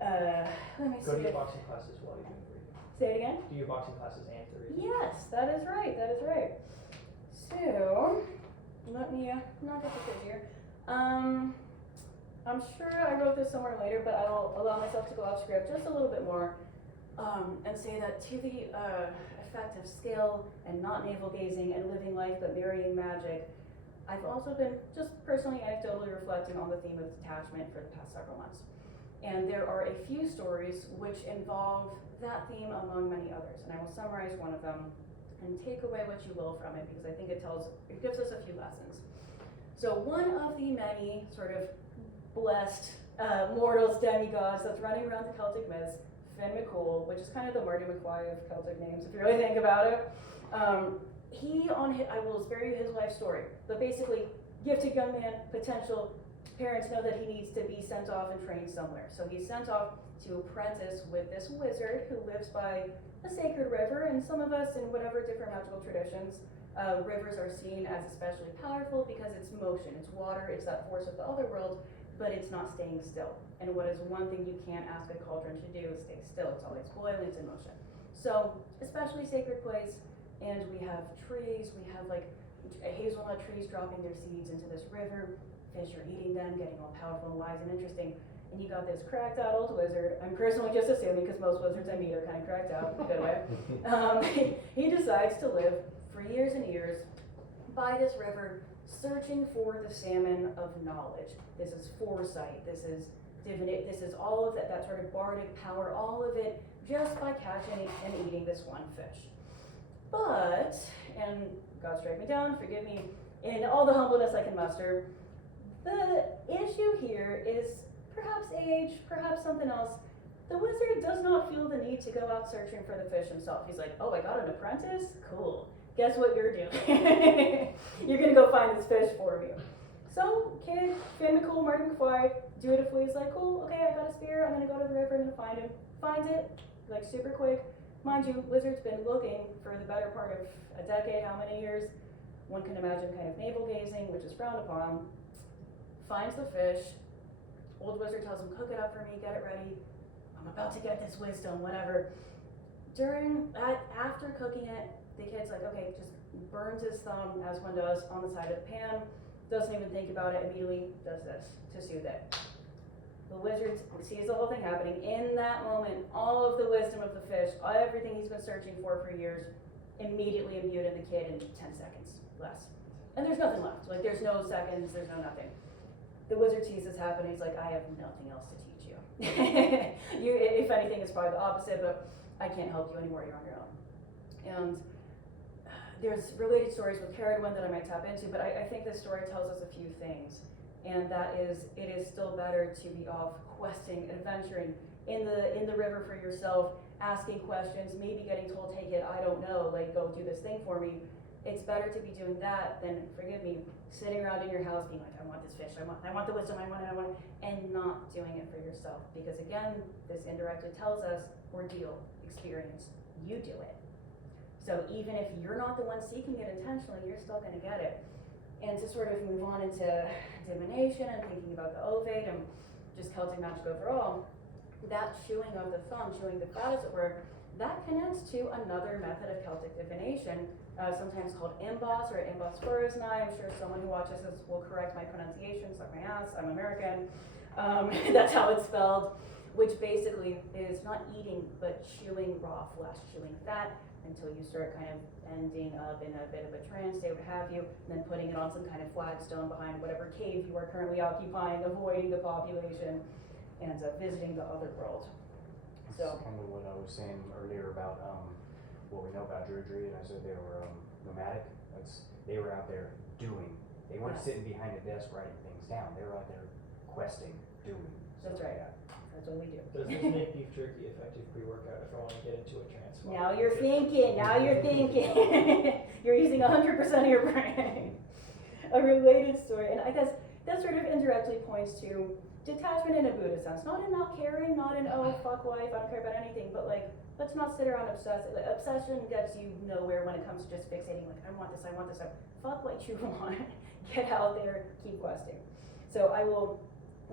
Let me Go to see. your boxing classes while you're doing breathing. Say it again? Do your boxing classes and the reading. Yes, that is right, that is right. So, let me not get the kid here. I'm sure I wrote this somewhere later, but I will allow myself to go off script just a little bit more and say that to the effect of skill and not navel gazing and living life but marrying magic, I've also been just personally anecdotally reflecting on the theme of detachment for the past several months. And there are a few stories which involve that theme among many others, and I will summarize one of them and take away what you will from it because I think it gives us a few lessons. So one of the many sort of blessed mortals, demigods that's running around the Celtic myths, Finn McCool, which is kind of the Marty McFly of Celtic names if you really think about it. I will spare you his life story, but basically, gifted young man, potential, parents know that he needs to be sent off and trained somewhere. So he's sent off to apprentice with this wizard who lives by a sacred river, and some of us in whatever different magical traditions, rivers are seen as especially powerful because it's motion, it's water, it's that force of the other world, but it's not staying still. And what is one thing you can't ask a cauldron to do is stay still. It's always boiling, it's in motion. So, especially sacred place, and we have trees, we have like hazelnut trees dropping their seeds into this river, fish are eating them, getting all powerful and wise and interesting, and you got this cracked out old wizard. I'm personally just assuming, because most wizards I meet are kind of cracked out in a good way. He decides to live for years and years by this river, searching for the salmon of knowledge. This is foresight, this is divinity, this is all of that sort of bardic power, all of it just by catching and eating this one fish. But, and God strike me down, forgive me, in all the humbleness I can muster, the issue here is perhaps age, perhaps something else. The wizard does not feel the need to go out searching for the fish himself. He's like, oh, I got an apprentice? Cool. Guess what you're doing? You're gonna go find this fish for me. So, kid, Finn McCool, Marty McFly, dutifully is like, cool, okay, I got a spear, I'm gonna go to the river, I'm gonna find him. Finds it, like super quick. Mind you, wizard's been looking for the better part of a decade, how many years? One can imagine kind of navel gazing, which is frowned upon. Finds the fish. Old wizard tells him, cook it up for me, get it ready. I'm about to get this wisdom, whatever. After cooking it, the kid's like, okay, just burns his thumb, as one does, on the side of the pan. Doesn't even think about it, immediately does this to soothe it. The wizard sees the whole thing happening. In that moment, all of the wisdom of the fish, everything he's been searching for years, immediately imbued in the kid in 10 seconds, less. And there's nothing left. Like, there's no seconds, there's no nothing. The wizard sees this happen, he's like, I have nothing else to teach you. If anything, it's probably the opposite, but I can't help you anymore, you're on your own. And there's related stories with Carradine that I might tap into, but I think this story tells us a few things. And that is, it is still better to be off questing, adventuring in the river for yourself, asking questions, maybe getting told, take it, I don't know, like go do this thing for me. It's better to be doing that than, forgive me, sitting around in your house being like, I want this fish, I want the wisdom, I want it, and not doing it for yourself. Because again, this indirectly tells us, ordeal, experience, you do it. So even if you're not the one seeking it intentionally, you're still gonna get it. And to sort of move on into divination and thinking about the ovate and just Celtic magic overall, that chewing of the thumb, chewing the fat as it were, that connects to another method of Celtic divination, sometimes called imbos or imbosphorosnai. I'm sure someone who watches this will correct my pronunciation, suck my ass, I'm American. That's how it's spelled, which basically is not eating, but chewing raw flesh, chewing fat, until you start kind of ending up in a bit of a trance state, what have you, and then putting it on some kind of flagstone behind whatever cave you are currently occupying, avoiding the population, and visiting the other world. So that's kind of what I was saying earlier about what we know about Druidry, and I said they were nomadic. They were out there doing. They weren't sitting behind a desk writing things down. They were out there questing, doing. That's right. That's what we do. Does this make beef jerky effective pre-workout if I want to get into a trance? Now you're thinking, You're using 100% of your brain. A related story, and I guess that sort of indirectly points to detachment in a Buddhist sense, not in not caring, not in, oh, fuck life, I don't care about anything, but like, let's not sit around obsession gets you nowhere when it comes to just fixating, like, I want this, fuck what you want, get out there, keep questing. So I will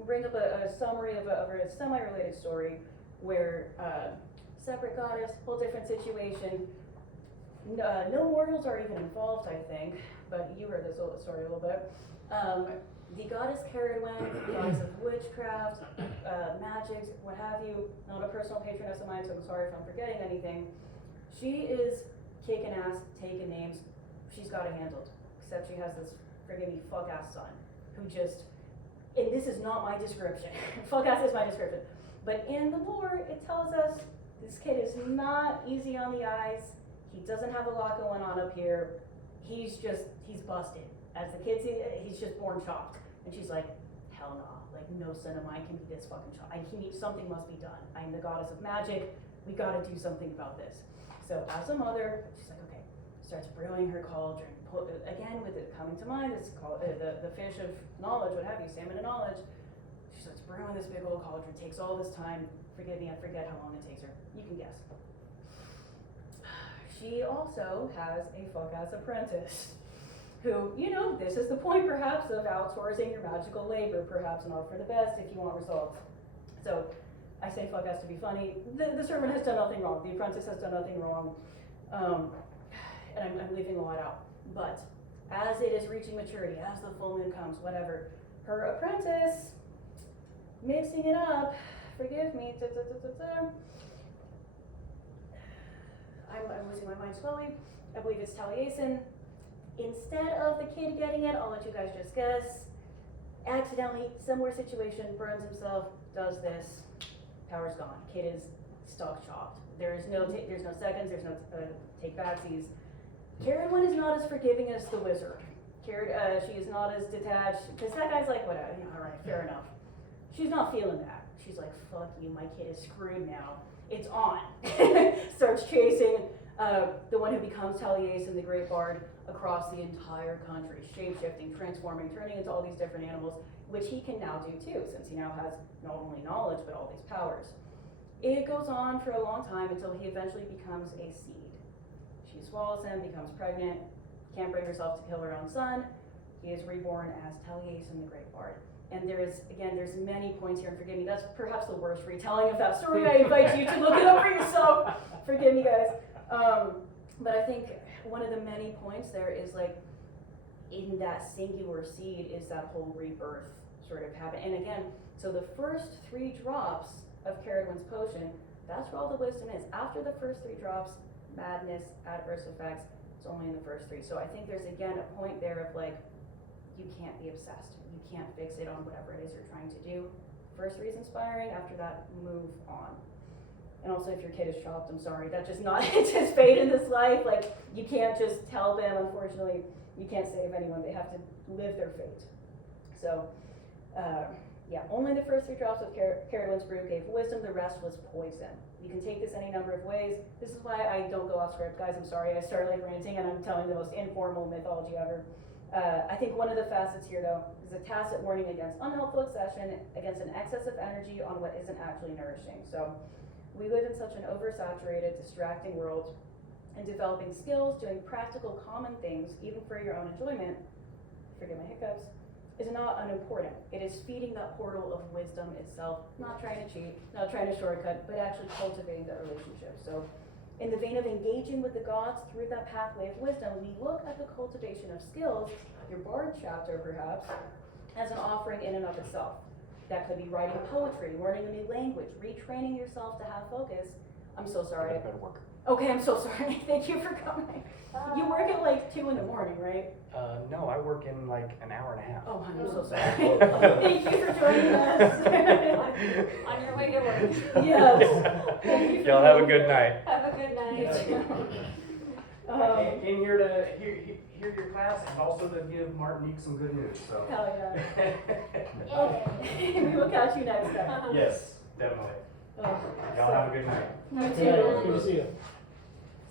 bring up a summary of a semi-related story where, separate goddess, whole different situation, no mortals are even involved, I think, but you heard this story a little bit. The goddess Caradwen, goddess of witchcraft, magic, what have you, not a personal patroness of mine, so I'm sorry if I'm forgetting anything. She is kicking ass, taking names, she's got it handled, except she has this, forgive me, fuck-ass son, who just, and this is not my description, fuck-ass is my description, but in the lore, it tells us this kid is not easy on the eyes, he doesn't have a lot going on up here, he's busted. As the kid, he's just born chopped. And she's like, hell no, like no son of mine can be this fucking chopped. Something must be done. I'm the goddess of magic, we gotta do something about this. So as a mother, she's like, okay, starts brewing her cauldron. Again, with it coming to mind, it's called the fish of knowledge, what have you, salmon of knowledge. She starts brewing this big old cauldron, takes all this time. Forgive me, I forget how long it takes her. You can guess. She also has a fuck-ass apprentice who, this is the point perhaps of outsourcing your magical labor, perhaps not for the best if you want results. So I say fuck-ass to be funny. The servant has done nothing wrong. The apprentice has done nothing wrong. And I'm leaving a lot out. But as it is reaching maturity, as the full moon comes, whatever, her apprentice, mixing it up, forgive me, I'm losing my mind slowly. I believe it's Taliesin. Instead of the kid getting it, I'll let you guys just guess. Accidentally, similar situation, burns himself, does this, power's gone. Kid is stock chopped. There's no seconds, there's no take backsies. Caradwen is not as forgiving as the wizard. She is not as detached, because that guy's like, whatever, alright, fair enough. She's not feeling that. She's like, fuck you, my kid is screwed now. It's on. Starts chasing the one who becomes Taliesin, the great bard, across the entire country, shape-shifting, transforming, turning into all these different animals, which he can now do too, since he now has not only knowledge, but all these powers. It goes on for a long time until he eventually becomes a seed. She swallows him, becomes pregnant, can't bring herself to kill her own son. He is reborn as Taliesin, the great bard. And there's many points here, and forgive me, that's perhaps the worst retelling of that story. I invite you to look it up for yourself. Forgive me, guys. But I think one of the many points there is like, in that singular seed is that whole rebirth sort of happen. And again, so the first 3 drops of Caradwen's potion, that's where all the wisdom is. After the first 3 drops, madness, adverse effects, it's only in the first 3. So I think there's again a point there of like, you can't be obsessed. You can't fix it on whatever it is you're trying to do. First 3 is inspiring, after that, move on. And also if your kid is chopped, I'm sorry, that's just not, it's his fate in this life. Like, you can't just tell them, unfortunately, you can't save anyone, they have to live their fate. So, yeah, only the first 3 drops of Caradwen's brew gave wisdom, the rest was poison. You can take this any number of ways. This is why I don't go off script, guys, I'm sorry, I started like ranting and I'm telling the most informal mythology ever. I think one of the facets here though, is a tacit warning against unhelpful obsession, against an excess of energy on what isn't actually nourishing. So, we live in such an oversaturated, distracting world, and developing skills, doing practical, common things, even for your own enjoyment, forgive my hiccups, is not unimportant. It is feeding that portal of wisdom itself, not trying to cheat, not trying to shortcut, but actually cultivating that relationship. So, in the vein of engaging with the gods through that pathway of wisdom, we look at the cultivation of skills, your bard chapter perhaps, as an offering in and of itself. That could be writing poetry, learning a new language, retraining yourself to have focus. I'm so sorry. I better work. Okay, I'm so sorry. Thank you for coming. You work at like 2 in the morning, right? No, I work in like an hour and a half. Oh, I'm so sorry. Thank you for joining us. On your way to work. Yes. Thank you for Y'all have a coming. good night. Have a good night. You too. I came here to hear your class and also to give Martinique some good news. So. Hell yeah. Okay. We will catch you next time. Yes, definitely. Oh, Y'all have a good night. You Yeah, too. good to see you.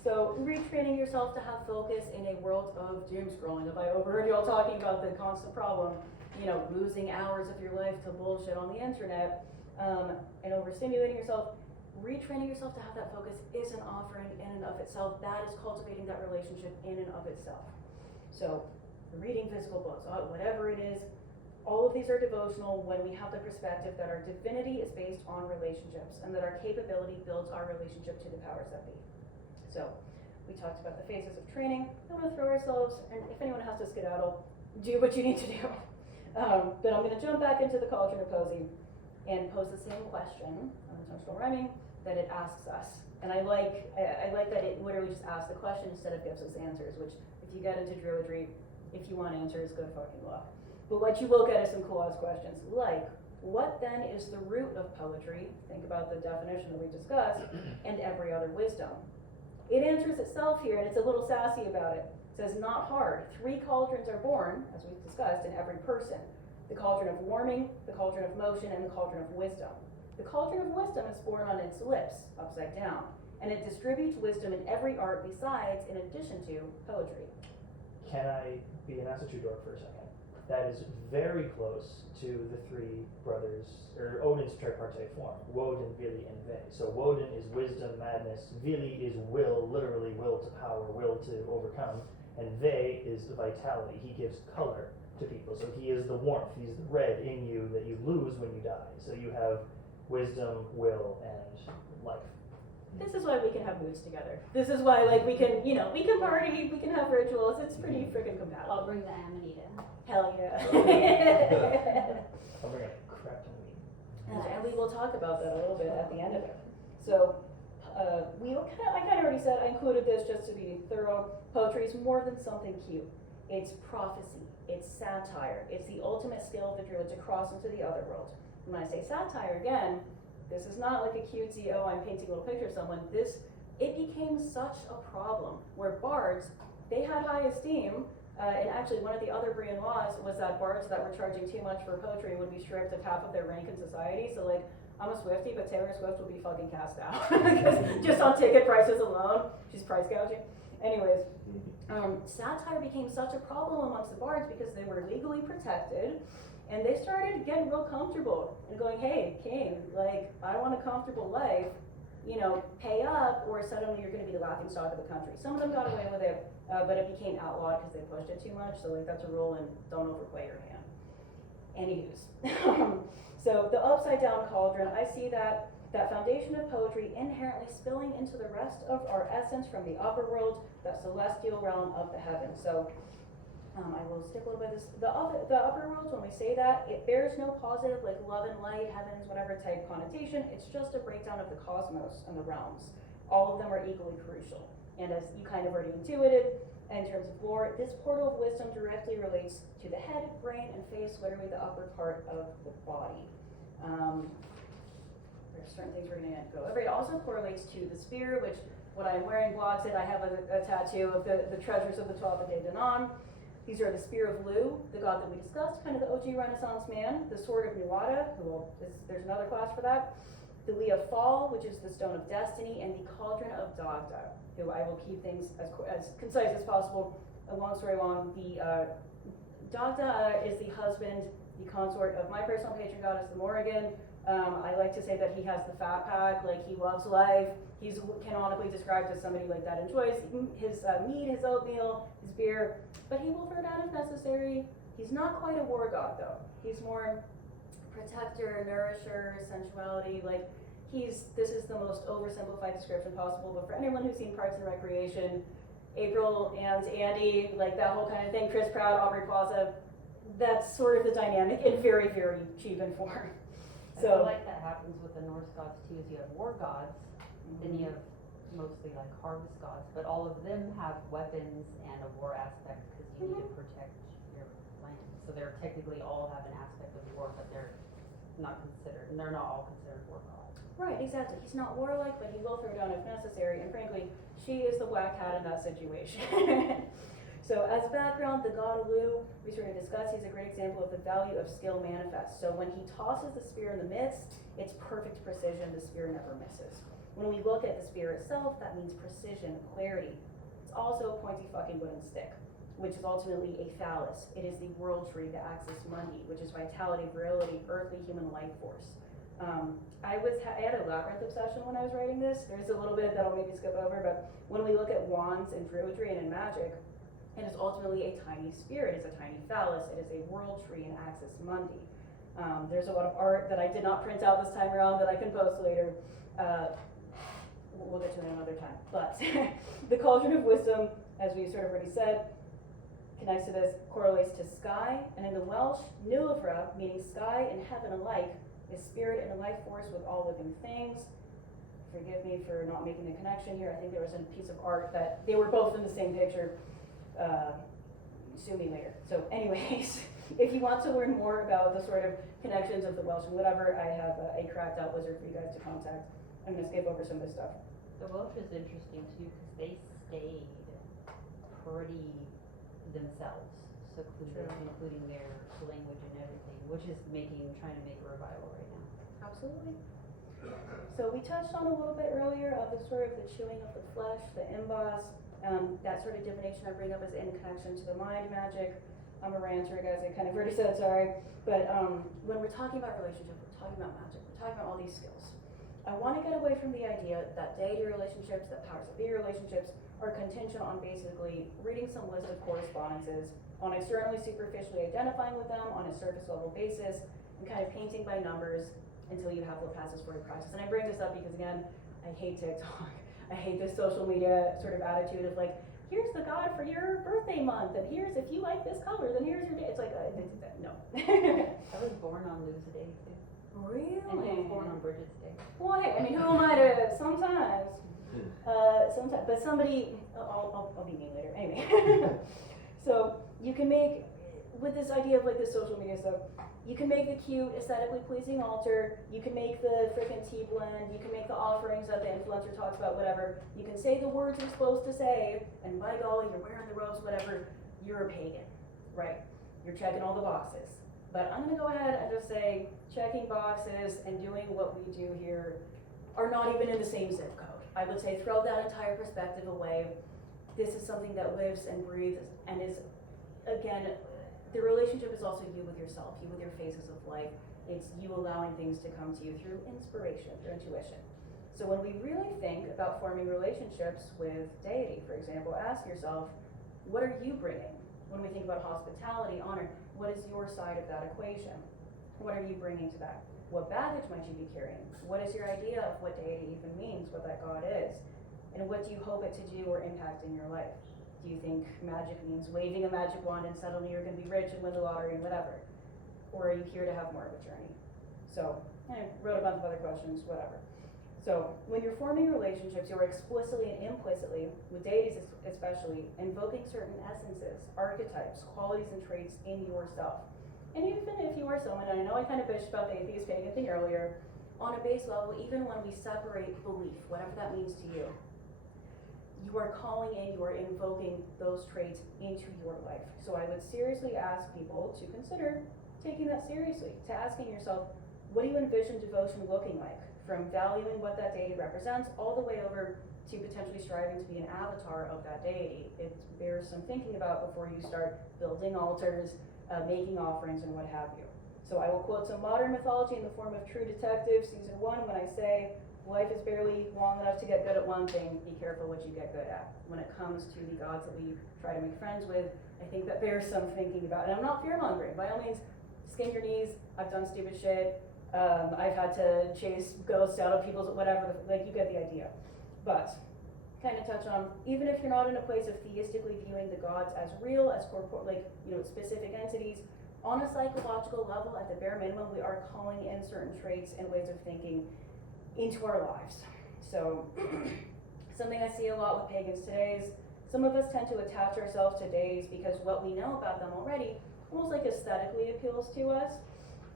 So retraining yourself to have focus in a world of doom scrolling. If I overheard you all talking about the constant problem, you know, losing hours of your life to bullshit on the internet, and overstimulating yourself, retraining yourself to have that focus is an offering in and of itself. That is cultivating that relationship in and of itself. So reading physical books, whatever it is, all of these are devotional when we have the perspective that our divinity is based on relationships and that our capability builds our relationship to the powers that be. So we talked about the phases of training. I'm going to throw ourselves, and if anyone has to skedaddle, do what you need to do. But I'm going to jump back into the Cauldron of Posy and pose the same question, unintentional rhyming, that it asks us. And I like that it literally just asks the question instead of gives us answers, which if you get into Druidry, if you want answers, good fucking luck. But what you will get is some cool ass questions, like, what then is the root of poetry? Think about the definition that we discussed, and every other wisdom. It answers itself here, and it's a little sassy about it. It says, not hard. 3 cauldrons are born, as we've discussed, in every person. The cauldron of warming, the cauldron of motion, and the cauldron of wisdom. The cauldron of wisdom is born on its lips, upside down, and it distributes wisdom in every art besides, in addition to, poetry. Can I be an acid dork for a second? That is very close to the 3 brothers, or Odin's tripartite form, Woden, Vili, and Ve. So Woden is wisdom, madness, Vili is will, literally will to power, will to overcome, and Ve is vitality. He gives color to people. So he is the warmth, he's the red in you that you lose when you die. So you have wisdom, will, and life. This is why we can have moods together. This is why, like, we can, you know, we can party, we can have rituals. It's pretty freaking compatible. I'll bring the Amanita. Hell yeah. I'll bring a crap ton of meat. And we will talk about that a little bit at the end of it. So, I kind of already said, I included this just to be thorough. Poetry is more than something cute. It's prophecy, it's satire, it's the ultimate skill of the druid to cross into the other world. When I say satire, again, this is not like a cutesy, oh, I'm painting a little picture of someone. It became such a problem where bards, they had high esteem, and actually one of the other Brian laws was that bards that were charging too much for poetry would be stripped of half of their rank in society. So like, I'm a Swiftie, but Taylor Swift will be fucking cast out. Just on ticket prices alone, she's price gouging. Anyways, satire became such a problem amongst the bards because they were legally protected. And they started getting real comfortable and going, hey, king, like, I want a comfortable life, you know, pay up or suddenly you're going to be the laughing stock of the country. Some of them got away with it, but it became outlawed because they pushed it too much. So, like, that's a rule and don't overplay your hand. Anywho's. So the upside down cauldron, I see that foundation of poetry inherently spilling into the rest of our essence from the upper world, that celestial realm of the heavens. So I will stick a little bit of this. The upper world, when we say that, it bears no positive like love and light, heavens, whatever type connotation. It's just a breakdown of the cosmos and the realms. All of them are equally crucial. And as you kind of already intuited, in terms of lore, this portal of wisdom directly relates to the head, brain, and face, literally the upper part of the body. There's certain things we're going to go over. It also correlates to the spear, which what I'm wearing blocks it. I have a tattoo of the treasures of the 12th day Danan. These are the Spear of Lu, the god that we discussed, kind of the OG Renaissance man, the Sword of Nuada, there's another class for that, the Lee of Fall, which is the Stone of Destiny, and the Cauldron of Dagda, who I will keep things as concise as possible. A long story long, the Dagda is the husband, the consort of my personal patron goddess, the Morrigan. I like to say that he has the fat pack, like he loves life. He's canonically described as somebody like that enjoys his meat, his oatmeal, his beer, but he will throw down if necessary. He's not quite a war god though. He's more protector, nourisher, sensuality, like this is the most oversimplified description possible, but for anyone who's seen Parks and Recreation, April and Andy, like that whole kind of thing, Chris Pratt, Aubrey Plaza, that's sort of the dynamic in very, very cheap and form. I feel like that happens with the Norse gods too, is you have war gods, then you have mostly like harvest gods, but all of them have weapons and a war aspect because you need to protect your land. So they're technically all have an aspect of war, but they're not all considered war gods. Right, exactly. He's not warlike, but he will throw down if necessary, and frankly, she is the whack hat in that situation. So as background, the god Lu, we sort of discussed, he's a great example of the value of skill manifest. So when he tosses the spear in the midst, it's perfect precision, the spear never misses. When we look at the spear itself, that means precision, clarity. It's also a pointy fucking wooden stick, which is ultimately a phallus. It is the world tree, the axis mundi, which is vitality, virility, earthly human life force. I had a labyrinth obsession when I was writing this. There's a little bit that I'll maybe skip over, but when we look at wands and druidry and in magic, it is ultimately a tiny spear. It is a tiny phallus. It is a world tree and axis mundi. There's a lot of art that I did not print out this time around that I can post later. We'll get to that another time. But the cauldron of wisdom, as we sort of already said, connects to this, correlates to sky, and in the Welsh, Nulafra, meaning sky and heaven alike, is spirit and a life force with all living things. Forgive me for not making the connection here. I think there was a piece of art that they were both in the same picture. Sue me later. So anyways, if you want to learn more about the sort of connections of the Welsh and whatever, I have a cracked out wizard for you guys to contact. I'm going to skip over some of this stuff. The Welsh is interesting too because they stayed pretty themselves, secluded, including their language and everything, which is trying to make a revival right now. Absolutely. So we touched on a little bit earlier of the sort of the chewing of the flesh, the emboss, that sort of divination I bring up is in connection to the mind magic. I'm a ranter, guys, I kind of already said sorry. But when we're talking about relationship, we're talking about magic, we're talking about all these skills. I want to get away from the idea that deity relationships, that powers that be relationships, are contingent on basically reading some list of correspondences, on externally superficially identifying with them on a surface level basis, and kind of painting by numbers until you have what passes for a practice. And I bring this up because, again, I hate TikTok. I hate this social media sort of attitude of like, here's the god for your birthday month, and here's, if you like this color, then here's your day. It's like, no. I was born on Lou's Day too. Really? And he was born on Bridget's Day. Well, hey, I mean, who am I to, sometimes, but somebody, I'll be mean later, anyway. So, you can make, with this idea of like the social media stuff, you can make the cute, aesthetically pleasing altar, you can make the frickin' tea blend, you can make the offerings that the influencer talks about, whatever. You can say the words you're supposed to say, and by golly, you're wearing the robes, whatever, you're a pagan, right? You're checking all the boxes. But I'm gonna go ahead and just say, checking boxes and doing what we do here are not even in the same zip code. I would say throw that entire perspective away. This is something that lives and breathes and is, again, the relationship is also you with yourself, you with your phases of life. It's you allowing things to come to you through inspiration, through intuition. So when we really think about forming relationships with deity, for example, ask yourself, what are you bringing? When we think about hospitality, honor, what is your side of that equation? What are you bringing to that? What baggage might you be carrying? What is your idea of what deity even means, what that God is? And what do you hope it to do or impact in your life? Do you think magic means waving a magic wand and suddenly you're going to be rich and win the lottery and whatever? Or are you here to have more of a journey? So, I wrote a bunch of other questions, whatever. So, when you're forming relationships, you're explicitly and implicitly, with deities especially, invoking certain essences, archetypes, qualities, and traits in yourself. And even if you are someone, and I know I kind of bitched about the atheist pagan thing earlier, on a base level, even when we separate belief, whatever that means to you, you are calling in, you are invoking those traits into your life. So I would seriously ask people to consider taking that seriously, to asking yourself, what do you envision devotion looking like? From valuing what that deity represents all the way over to potentially striving to be an avatar of that deity. It bears some thinking about before you start building altars, making offerings, and what have you. So I will quote some modern mythology in the form of True Detective, season 1, when I say, life is barely long enough to get good at one thing, be careful what you get good at. When it comes to the gods that we try to make friends with, I think that bears some thinking about. And I'm not fear-mongering, by all means, skin your knees, I've done stupid shit, I've had to chase ghosts out of people's, whatever, like you get the idea. But, kind of touch on, even if you're not in a place of theistically viewing the gods as real, as specific entities, on a psychological level, at the bare minimum, we are calling in certain traits and ways of thinking into our lives. So, something I see a lot with pagans today is some of us tend to attach ourselves to deities because what we know about them already almost like aesthetically appeals to us,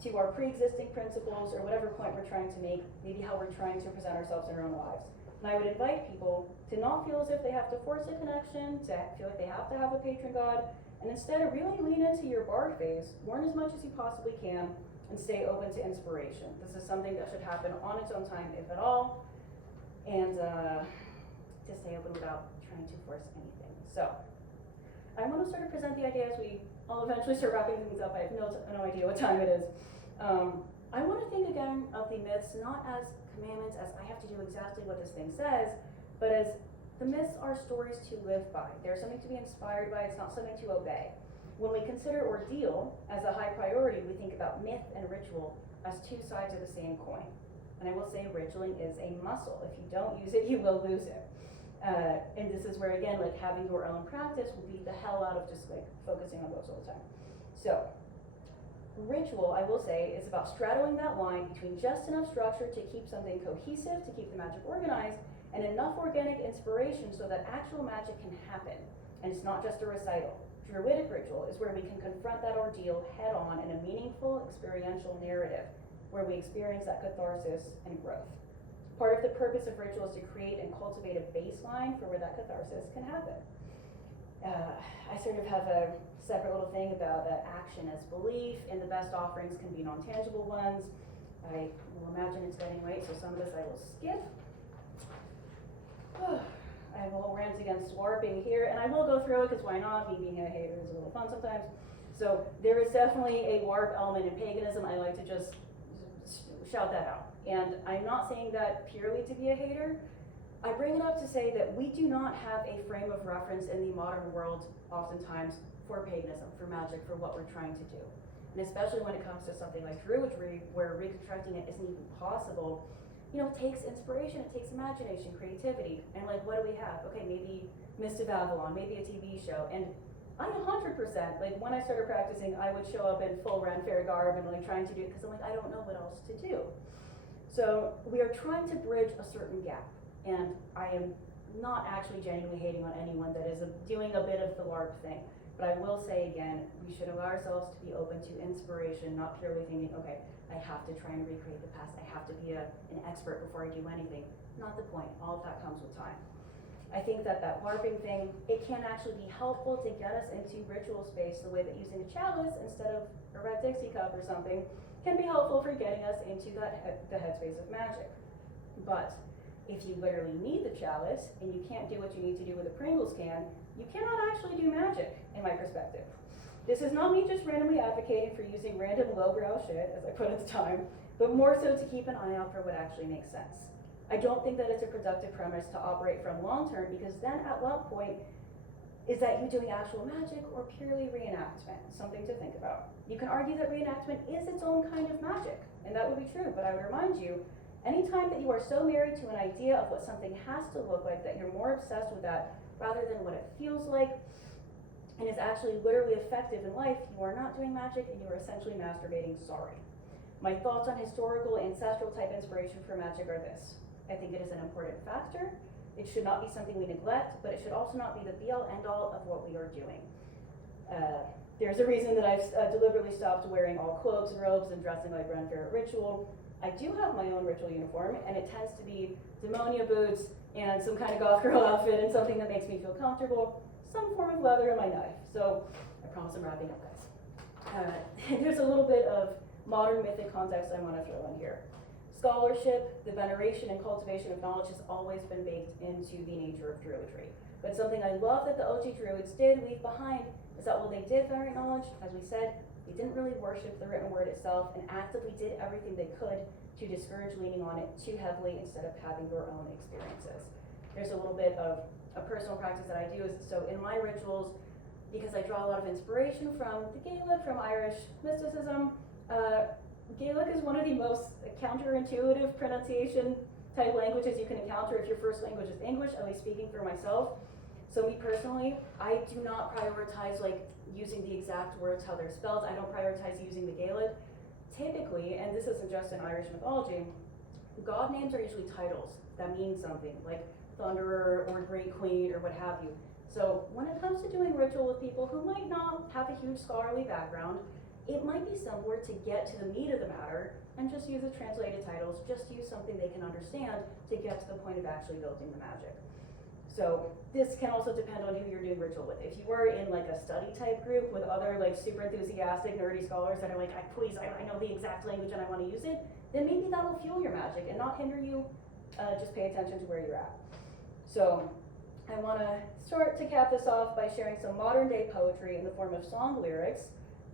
to our pre-existing principles or whatever point we're trying to make, maybe how we're trying to present ourselves in our own lives. And I would invite people to not feel as if they have to force a connection, to feel like they have to have a patron god, and instead really lean into your bard phase, learn as much as you possibly can, and stay open to inspiration. This is something that should happen on its own time, if at all. and to say a little without trying to force anything. So, I want to sort of present the idea as we all eventually start wrapping things up. I have no idea what time it is. I want to think again of the myths not as commandments, as I have to do exactly what this thing says, but as the myths are stories to live by. They're something to be inspired by, it's not something to obey. When we consider ordeal as a high priority, we think about myth and ritual as two sides of the same coin. And I will say ritualing is a muscle. If you don't use it, you will lose it. And this is where, again, like having your own practice will beat the hell out of just like focusing on those all the time. So, ritual, I will say, is about straddling that line between just enough structure to keep something cohesive, to keep the magic organized, and enough organic inspiration so that actual magic can happen. And it's not just a recital. Druidic ritual is where we can confront that ordeal head on in a meaningful, experiential narrative, where we experience that catharsis and growth. Part of the purpose of ritual is to create and cultivate a baseline for where that catharsis can happen. I sort of have a separate little thing about action as belief, and the best offerings can be non-tangible ones. I will imagine it's getting late, so some of this I will skip. I have a whole rant against warping here, and I will go through it because why not? Me being a hater is a little fun sometimes. So there is definitely a warp element in paganism. I like to just shout that out. And I'm not saying that purely to be a hater. I bring it up to say that we do not have a frame of reference in the modern world oftentimes for paganism, for magic, for what we're trying to do. And especially when it comes to something like Druidry, where reconstructing it isn't even possible, you know, it takes inspiration, it takes imagination, creativity, and like, what do we have? Okay, maybe Mist of Avalon, maybe a TV show, and I'm 100%, like, when I started practicing, I would show up in full Ren Fair garb and like trying to do it, because I'm like, I don't know what else to do. So we are trying to bridge a certain gap, and I am not actually genuinely hating on anyone that is doing a bit of the LARP thing. But I will say again, we should allow ourselves to be open to inspiration, not purely thinking, okay, I have to try and recreate the past, I have to be an expert before I do anything. Not the point, all of that comes with time. I think that LARPing thing, it can actually be helpful to get us into ritual space the way that using a chalice instead of a red Dixie cup or something can be helpful for getting us into the headspace of magic. But if you literally need the chalice and you can't do what you need to do with a Pringles can, you cannot actually do magic, in my perspective. This is not me just randomly advocating for using random lowbrow shit, as I put at the time, but more so to keep an eye out for what actually makes sense. I don't think that it's a productive premise to operate from long term, because then at what point is that you doing actual magic or purely reenactment? Something to think about. You can argue that reenactment is its own kind of magic, and that would be true, but I would remind you, anytime that you are so married to an idea of what something has to look like that you're more obsessed with that rather than what it feels like and is actually literally effective in life, you are not doing magic and you are essentially masturbating. Sorry. My thoughts on historical, ancestral type inspiration for magic are this. I think it is an important factor. It should not be something we neglect, but it should also not be the be-all, end-all of what we are doing. There's a reason that I've deliberately stopped wearing all cloaks and robes and dressing like Ren Fair at ritual. I do have my own ritual uniform, and it tends to be demonia boots and some kind of goth girl outfit and something that makes me feel comfortable, some form of leather and my knife. So I promise I'm wrapping up, guys. There's a little bit of modern mythic context I want to throw in here. Scholarship, the veneration and cultivation of knowledge has always been baked into the nature of Druidry. But something I love that the OG Druids did leave behind is that while they did venerate knowledge, as we said, they didn't really worship the written word itself and actively did everything they could to discourage leaning on it too heavily instead of having their own experiences. There's a little bit of a personal practice that I do is, so in my rituals, because I draw a lot of inspiration from the Gaelic, from Irish mysticism, Gaelic is one of the most counterintuitive pronunciation type languages you can encounter if your first language is English, at least speaking for myself. So me personally, I do not prioritize like using the exact words how they're spelled. I don't prioritize using the Gaelic. Typically, and this isn't just in Irish mythology, god names are usually titles that mean something, like Thunderer or Great Queen or what have you. So when it comes to doing ritual with people who might not have a huge scholarly background, it might be simpler to get to the meat of the matter and just use the translated titles, just use something they can understand to get to the point of actually building the magic. So this can also depend on who you're doing ritual with. If you were in like a study type group with other like super enthusiastic nerdy scholars that are like, I know the exact language and I want to use it, then maybe that'll fuel your magic and not hinder you just pay attention to where you're at. So I want to start to cap this off by sharing some modern day poetry in the form of song lyrics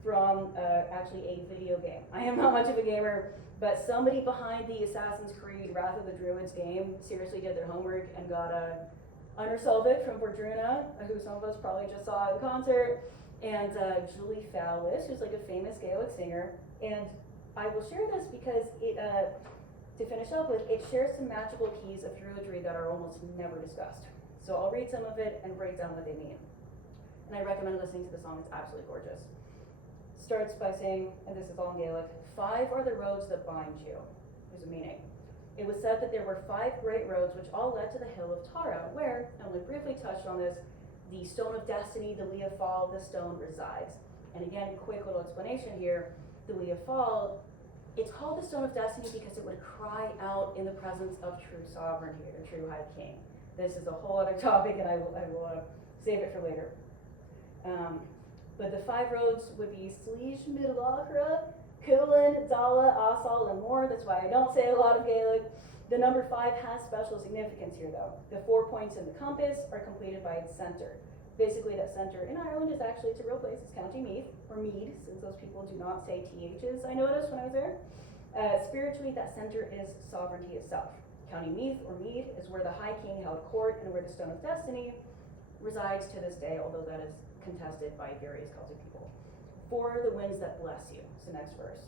from actually a video game. I am not much of a gamer, but somebody behind the Assassin's Creed Wrath of the Druids game seriously did their homework and got Undersolvit from Bordruna, who some of us probably just saw at the concert, and Julie Fowlis, who's like a famous Gaelic singer. And I will share this because it, to finish up with, it shares some magical keys of Druidry that are almost never discussed. So I'll read some of it and break down what they mean. And I recommend listening to the song, it's absolutely gorgeous. Starts by saying, and this is all in Gaelic, 5 are the roads that bind you. There's a meaning. It was said that there were 5 great roads which all led to the hill of Tara, where, and we briefly touched on this, the stone of destiny, the Liathal, the stone resides. And again, quick little explanation here, the Liathal, it's called the stone of destiny because it would cry out in the presence of true sovereignty, or true high king. This is a whole other topic and I will save it for later. But the 5 roads would be Sliege, Midlachra, Cuillin, Dala, Asal, and more. That's why I don't say a lot of Gaelic. The number 5 has special significance here though. The 4 points in the compass are completed by its center. Basically that center in Ireland is actually, it's a real place, it's County Meath, or Mead, since those people do not say THs, I noticed when I was there. Spiritually, that center is sovereignty itself. County Meath, or Mead, is where the High King held court and where the Stone of Destiny resides to this day, although that is contested by various Celtic people. 4 the winds that bless you, is the next verse.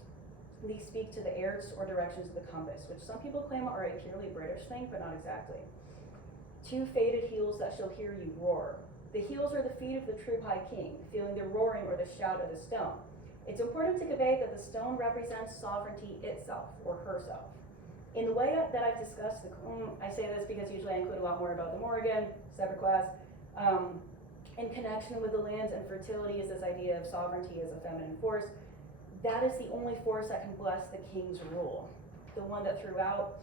These speak to the airs or directions of the compass, which some people claim are a purely British thing, but not exactly. 2 faded heels that shall hear you roar. The heels are the feet of the true High King, feeling the roaring or the shout of the stone. It's important to convey that the stone represents sovereignty itself, or herself. In the way that I've discussed, I say this because usually I include a lot more about the Morrigan, separate class. In connection with the lands and fertility is this idea of sovereignty as a feminine force. That is the only force that can bless the king's rule. The one that throughout,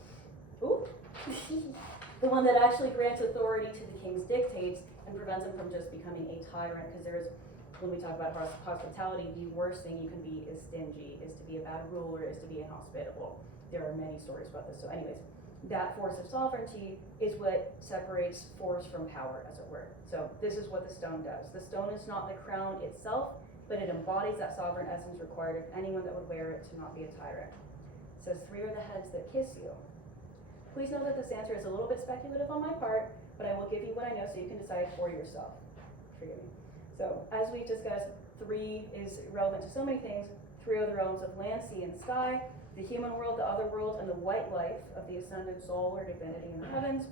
the one that actually grants authority to the king's dictates and prevents him from just becoming a tyrant, because there's, when we talk about hospitality, the worst thing you can be is stingy, is to be a bad ruler, is to be inhospitable. There are many stories about this. So anyways, that force of sovereignty is what separates force from power, as it were. So this is what the stone does. The stone is not the crown itself, but it embodies that sovereign essence required of anyone that would wear it to not be a tyrant. It says 3 are the heads that kiss you. Please know that this answer is a little bit speculative on my part, but I will give you what I know so you can decide for yourself. Forgive me. So as we discussed, 3 is relevant to so many things. 3 are the realms of land, sea, and sky, the human world, the other world, and the white life of the ascended soul or divinity in the heavens.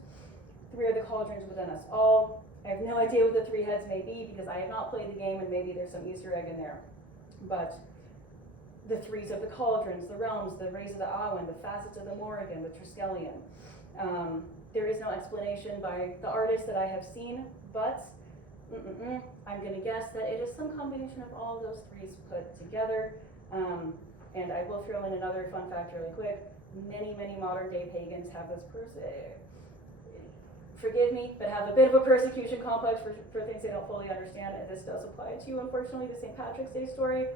3 are the cauldrons within us all. I have no idea what the 3 heads may be because I have not played the game and maybe there's some Easter egg in there. But the 3s of the cauldrons, the realms, the rays of the Awen, the facets of the Morrigan, the Triskelion. There is no explanation by the artist that I have seen, but I'm going to guess that it is some combination of all of those 3s put together. And I will throw in another fun fact really quick. Many, many modern day pagans have this forgive me, but have a bit of a persecution complex for things they don't fully understand, and this does apply to, unfortunately, the St. Patrick's Day story.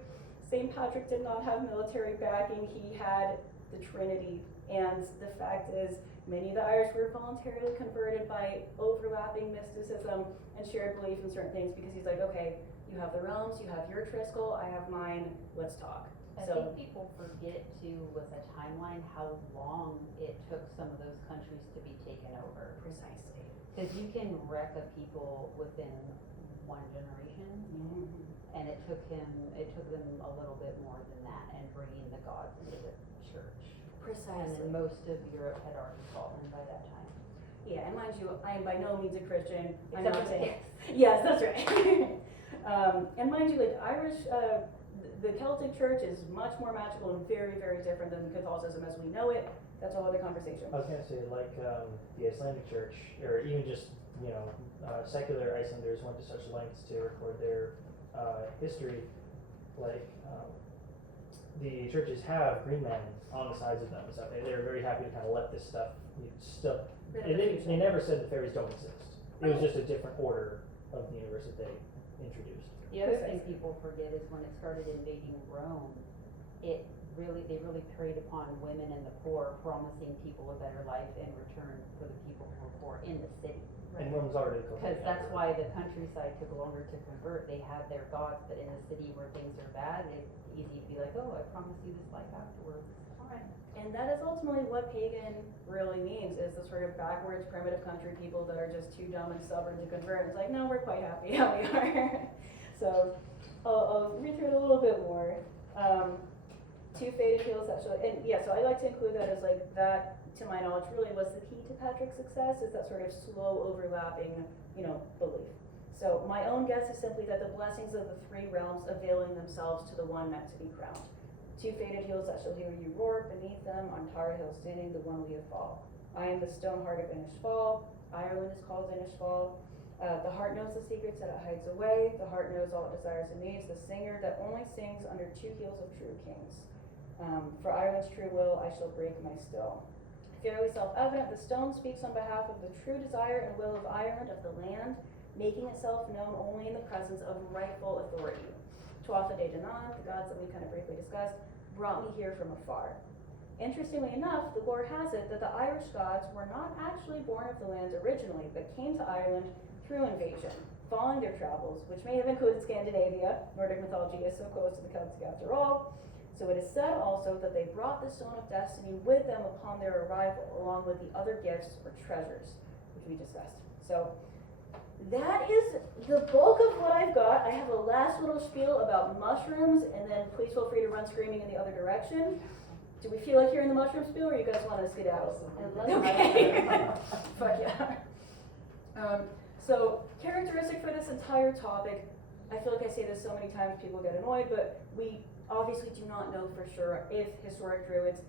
St. Patrick did not have military backing, he had the Trinity, and the fact is, many of the Irish were voluntarily converted by overlapping mysticism and shared belief in certain things, because he's like, okay, you have the realms, you have your Triskel, I have mine, let's talk. I think people forget too with a timeline how long it took some of those countries to be taken over. Precisely. Because you can wreck a people within 1 generation, and it took them a little bit more than that, and bringing the gods into the church. Precisely. And then most of Europe had already fallen by that time. Yeah, and mind you, I am by no means a Christian. I'm Except not for saying. this. Yes, that's right. And mind you, like Irish, the Celtic Church is much more magical and very, very different than Catholicism as we know it. That's a whole other conversation. I was gonna say, like the Icelandic Church, or even just secular Icelanders went to such lengths to record their history. Like the churches have green men on the sides of them and stuff. They're very happy to kind of let this stuff. They never said the fairies don't exist. It was just a different order of the universe that they introduced. The other thing people forget is when it started invading Rome, it they really preyed upon women and the poor, promising people a better life in return for the people who were poor in the city. And Rome's already a Because that's why the countryside took longer to convert. They had their gods, but in the city where things are bad, it's easy to be like, oh, I promise you this life afterwards. Alright. And that is ultimately what pagan really means, is the sort of backwards, primitive country people that are just too dumb and stubborn to convert. It's like, no, we're quite happy how we are. So, I'll read through it a little bit more. Two faded heels actually, and yeah, so I like to include that as like that, to my knowledge, really was the key to Patrick's success, is that sort of slow overlapping, belief. So my own guess is simply that the blessings of the three realms availing themselves to the one meant to be crowned. Two faded heels that shall hear you roar, beneath them on Tara Hill standing the one we have fall. I am the stone heart of Inishfal, Ireland is called Inishfal. The heart knows the secrets that it hides away, the heart knows all it desires and needs, the singer that only sings under two heels of true kings. For Ireland's true will, I shall break my still. Fairly self-evident, the stone speaks on behalf of the true desire and will of Ireland, of the land, making itself known only in the presence of rightful authority. Tuatha De Danann, the gods that we kind of briefly discussed, brought me here from afar. Interestingly enough, the lore has it that the Irish gods were not actually born of the land originally, but came to Ireland through invasion, following their travels, which may have included Scandinavia. Nordic mythology is so close to the Celtic after all. So it is said also that they brought the Stone of Destiny with them upon their arrival, along with the other gifts or treasures, which we discussed. So that is the bulk of what I've got. I have a last little spiel about mushrooms, and then please feel free to run screaming in the other direction. Do we feel like hearing the mushroom spiel, or you guys want to skedaddle? Okay. Fuck yeah. So characteristic for this entire topic, I feel like I say this so many times people get annoyed, but we obviously do not know for sure if historic druids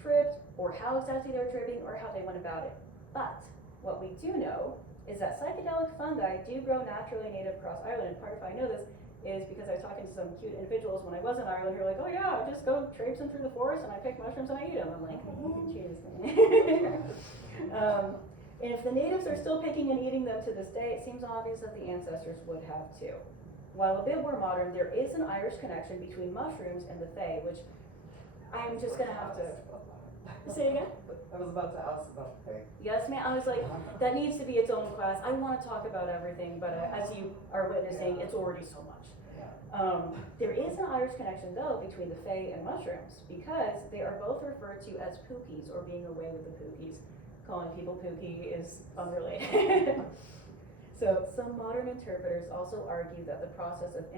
tripped, or how exactly they were tripping, or how they went about it. But what we do know is that psychedelic fungi do grow naturally native across Ireland, and part of how I know this is because I was talking to some cute individuals when I was in Ireland who were like, oh yeah, I just go traipsing through the forest and I pick mushrooms and I eat them. I'm like, cheers. And if the natives are still picking and eating them to this day, it seems obvious that the ancestors would have too. While a bit more modern, there is an Irish connection between mushrooms and the Fae, which I'm just gonna have to say again. I was about to ask about the thing. Yes, ma'am. I was like, that needs to be its own class. I want to talk about everything, but as you are witnessing, it's already so much. There is an Irish connection, though, between the Fae and mushrooms, because they are both referred to as pookies, or being away with the pookies. Calling people pookie is unrelated. So some modern interpreters also argue that the process of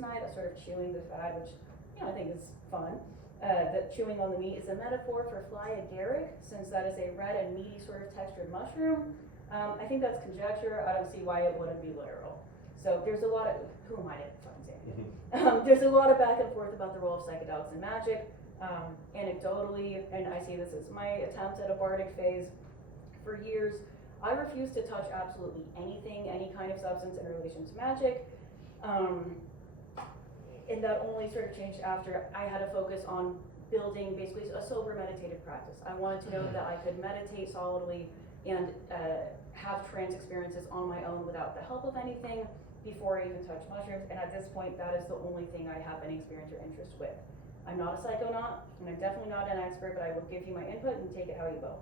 night, a sort of chewing the fat, which I think is fun, that chewing on the meat is a metaphor for fly agaric, since that is a red and meaty sort of textured mushroom. I think that's conjecture. I don't see why it wouldn't be literal. So there's a lot of, who am I to fucking say? There's a lot of back and forth about the role of psychedelics in magic. Anecdotally, and I see this as my attempt at a bardic phase, for years, I refused to touch absolutely anything, any kind of substance in relation to magic. And that only sort of changed after I had a focus on building basically a sober meditative practice. I wanted to know that I could meditate solidly and have trance experiences on my own without the help of anything before I even touched mushrooms. And at this point, that is the only thing I have any experience or interest with. I'm not a psychonaut, and I'm definitely not an expert, but I will give you my input and take it how you will.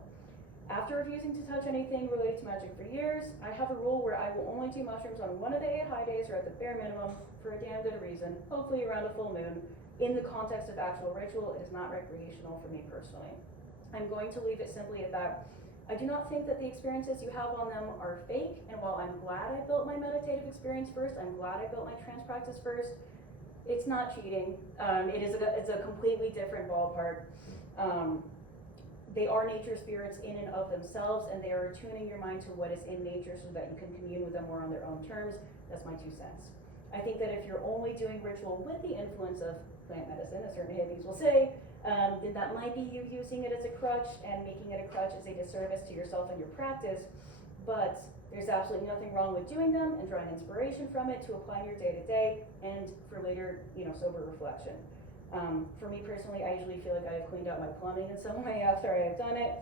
After refusing to touch anything related to magic for years, I have a rule where I will only do mushrooms on one of the 8 high days, or at the bare minimum, for a damn good reason, hopefully around a full moon. In the context of actual ritual, it is not recreational for me personally. I'm going to leave it simply at that. I do not think that the experiences you have on them are fake, and while I'm glad I built my meditative experience first, I'm glad I built my trance practice first, it's not cheating. It's a completely different ballpark. They are nature spirits in and of themselves, and they are attuning your mind to what is in nature so that you can commune with them more on their own terms. That's my 2 cents. I think that if you're only doing ritual with the influence of plant medicine, as certain hippies will say, then that might be you using it as a crutch, and making it a crutch is a disservice to yourself and your practice. But there's absolutely nothing wrong with doing them and drawing inspiration from it to apply in your day-to-day and for later, sober reflection. For me personally, I usually feel like I have cleaned out my plumbing in some way after I have done it.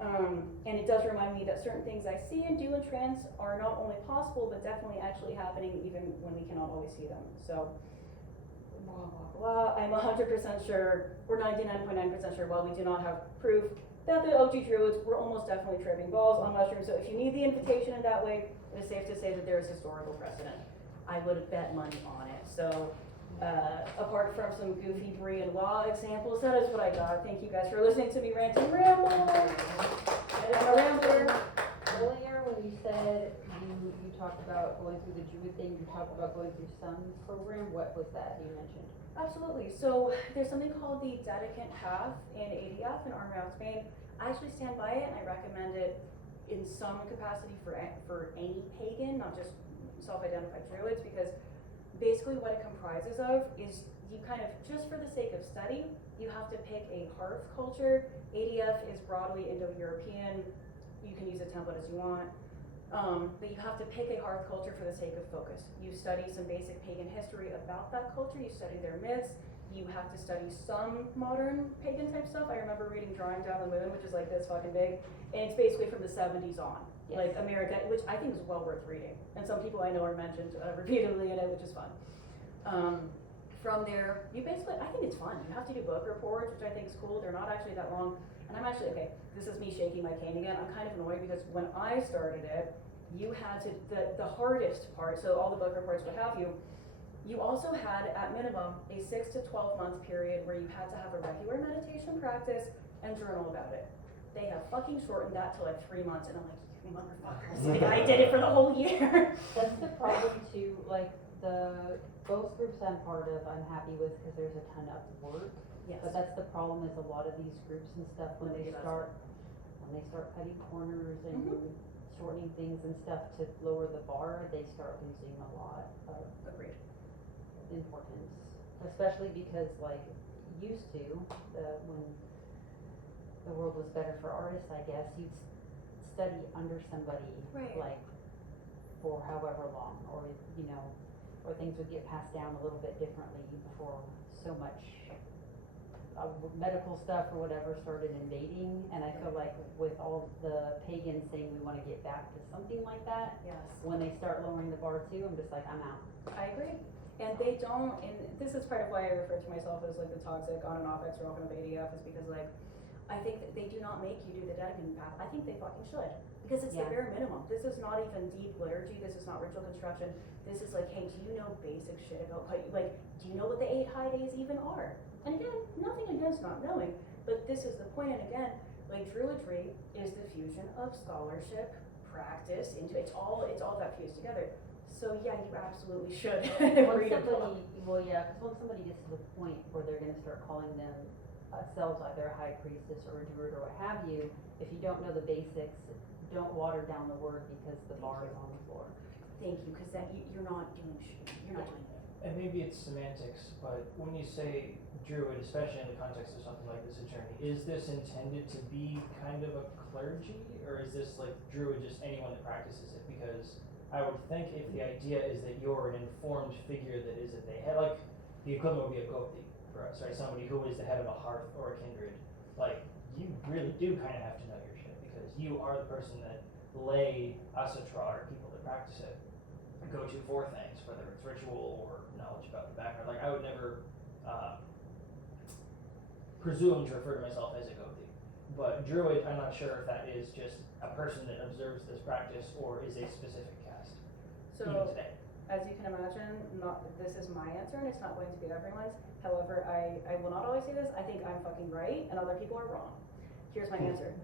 And it does remind me that certain things I see and do in trance are not only possible, but definitely actually happening even when we cannot always see them. So blah, blah, blah. I'm 100% sure, or 99.9% sure, while we do not have proof that the OG Druids were almost definitely tripping balls on mushrooms. So if you need the invitation in that way, it is safe to say that there is historical precedent. I would bet money on it. So apart from some goofy Brie and Law examples, that is what I got. Thank you guys for listening to me rant and ramble. I'm a rambler. Earlier, when you said you talked about going through the Druid thing, you talked about going through Sun's program, what was that you mentioned? Absolutely. So there's something called the Dedicant Path in ADF in Armagh, Spain. I actually stand by it and I recommend it in some capacity for any pagan, not just self-identified druids, because basically what it comprises of is you kind of, just for the sake of study, you have to pick a hearth culture. ADF is broadly Indo-European. You can use a template as you want. But you have to pick a hearth culture for the sake of focus. You study some basic pagan history about that culture, you study their myths, you have to study some modern pagan type stuff. I remember reading Drawing Down the Moon, which is like this fucking big, and it's basically from the 70s on. Yes. Like America, which I think is well worth reading. And some people I know are mentioned repeatedly in it, which is fun. From there, you basically, I think it's fun. You have to do book reports, which I think is cool. They're not actually that long. And I'm actually, okay, this is me shaking my cane again. I'm kind of annoyed because when I started it, you had to, the hardest part, so all the book reports, what have you, you also had at minimum a 6 to 12 month period where you had to have a regular meditation practice and journal about it. They have fucking shortened that to like 3 months, and I'm like, you motherfuckers, like I did it for the whole year. That's the problem too, like both groups I'm part of, I'm happy with because there's a ton of work. Yes. But that's the problem is a lot of these groups and stuff, when they start cutting corners and shortening things and stuff to lower the bar, they start losing a lot of Agreed. importance. Especially because like used to, when the world was better for artists, I guess, you'd study under somebody Right. like for however long, or or things would get passed down a little bit differently before so much medical stuff or whatever started invading. And I feel like with all the pagans saying we want to get back to something like that, Yes. when they start lowering the bar too, I'm just like, I'm out. I agree. And they don't, and this is part of why I refer to myself as like the toxic on and off ex-girlfriend of ADF, is because like, I think that they do not make you do the dedicating path. I think they fucking should. Because it's the Yeah. bare minimum. This is not even deep liturgy, this is not ritual construction. This is like, hey, do you know basic shit about, like, do you know what the 8 high days even are? And again, nothing against not knowing, but this is the point. And again, like Druidry is the fusion of scholarship, practice, into it's all that fused together. So yeah, you absolutely should read a book. Well, yeah, because once somebody gets to the point where they're going to start calling themselves either a high priestess or a druid or what have you, if you don't know the basics, don't water down the word because the bar is on the floor. Thank you, because that you're not doing shit. You're not doing it. And maybe it's semantics, but when you say druid, especially in the context of something like this journey, is this intended to be kind of a clergy, or is this like druid just anyone that practices it? Because I would think if the idea is that you're an informed figure that is at the head, like the equivalent would be a gopti for us, right? Somebody who is the head of a hearth or a kindred. Like, you really do kind of have to know your shit, because you are the person that lay asatra, or people that practice it, go to for things, whether it's ritual or knowledge about the background. Like, I would never presume to refer to myself as a gopti. But druid, I'm not sure if that is just a person that observes this practice or is a specific caste. Even So, today. as you can imagine, this is my answer, and it's not going to be everyone's. However, I will not always say this. I think I'm fucking right, and other people are wrong. Here's my answer.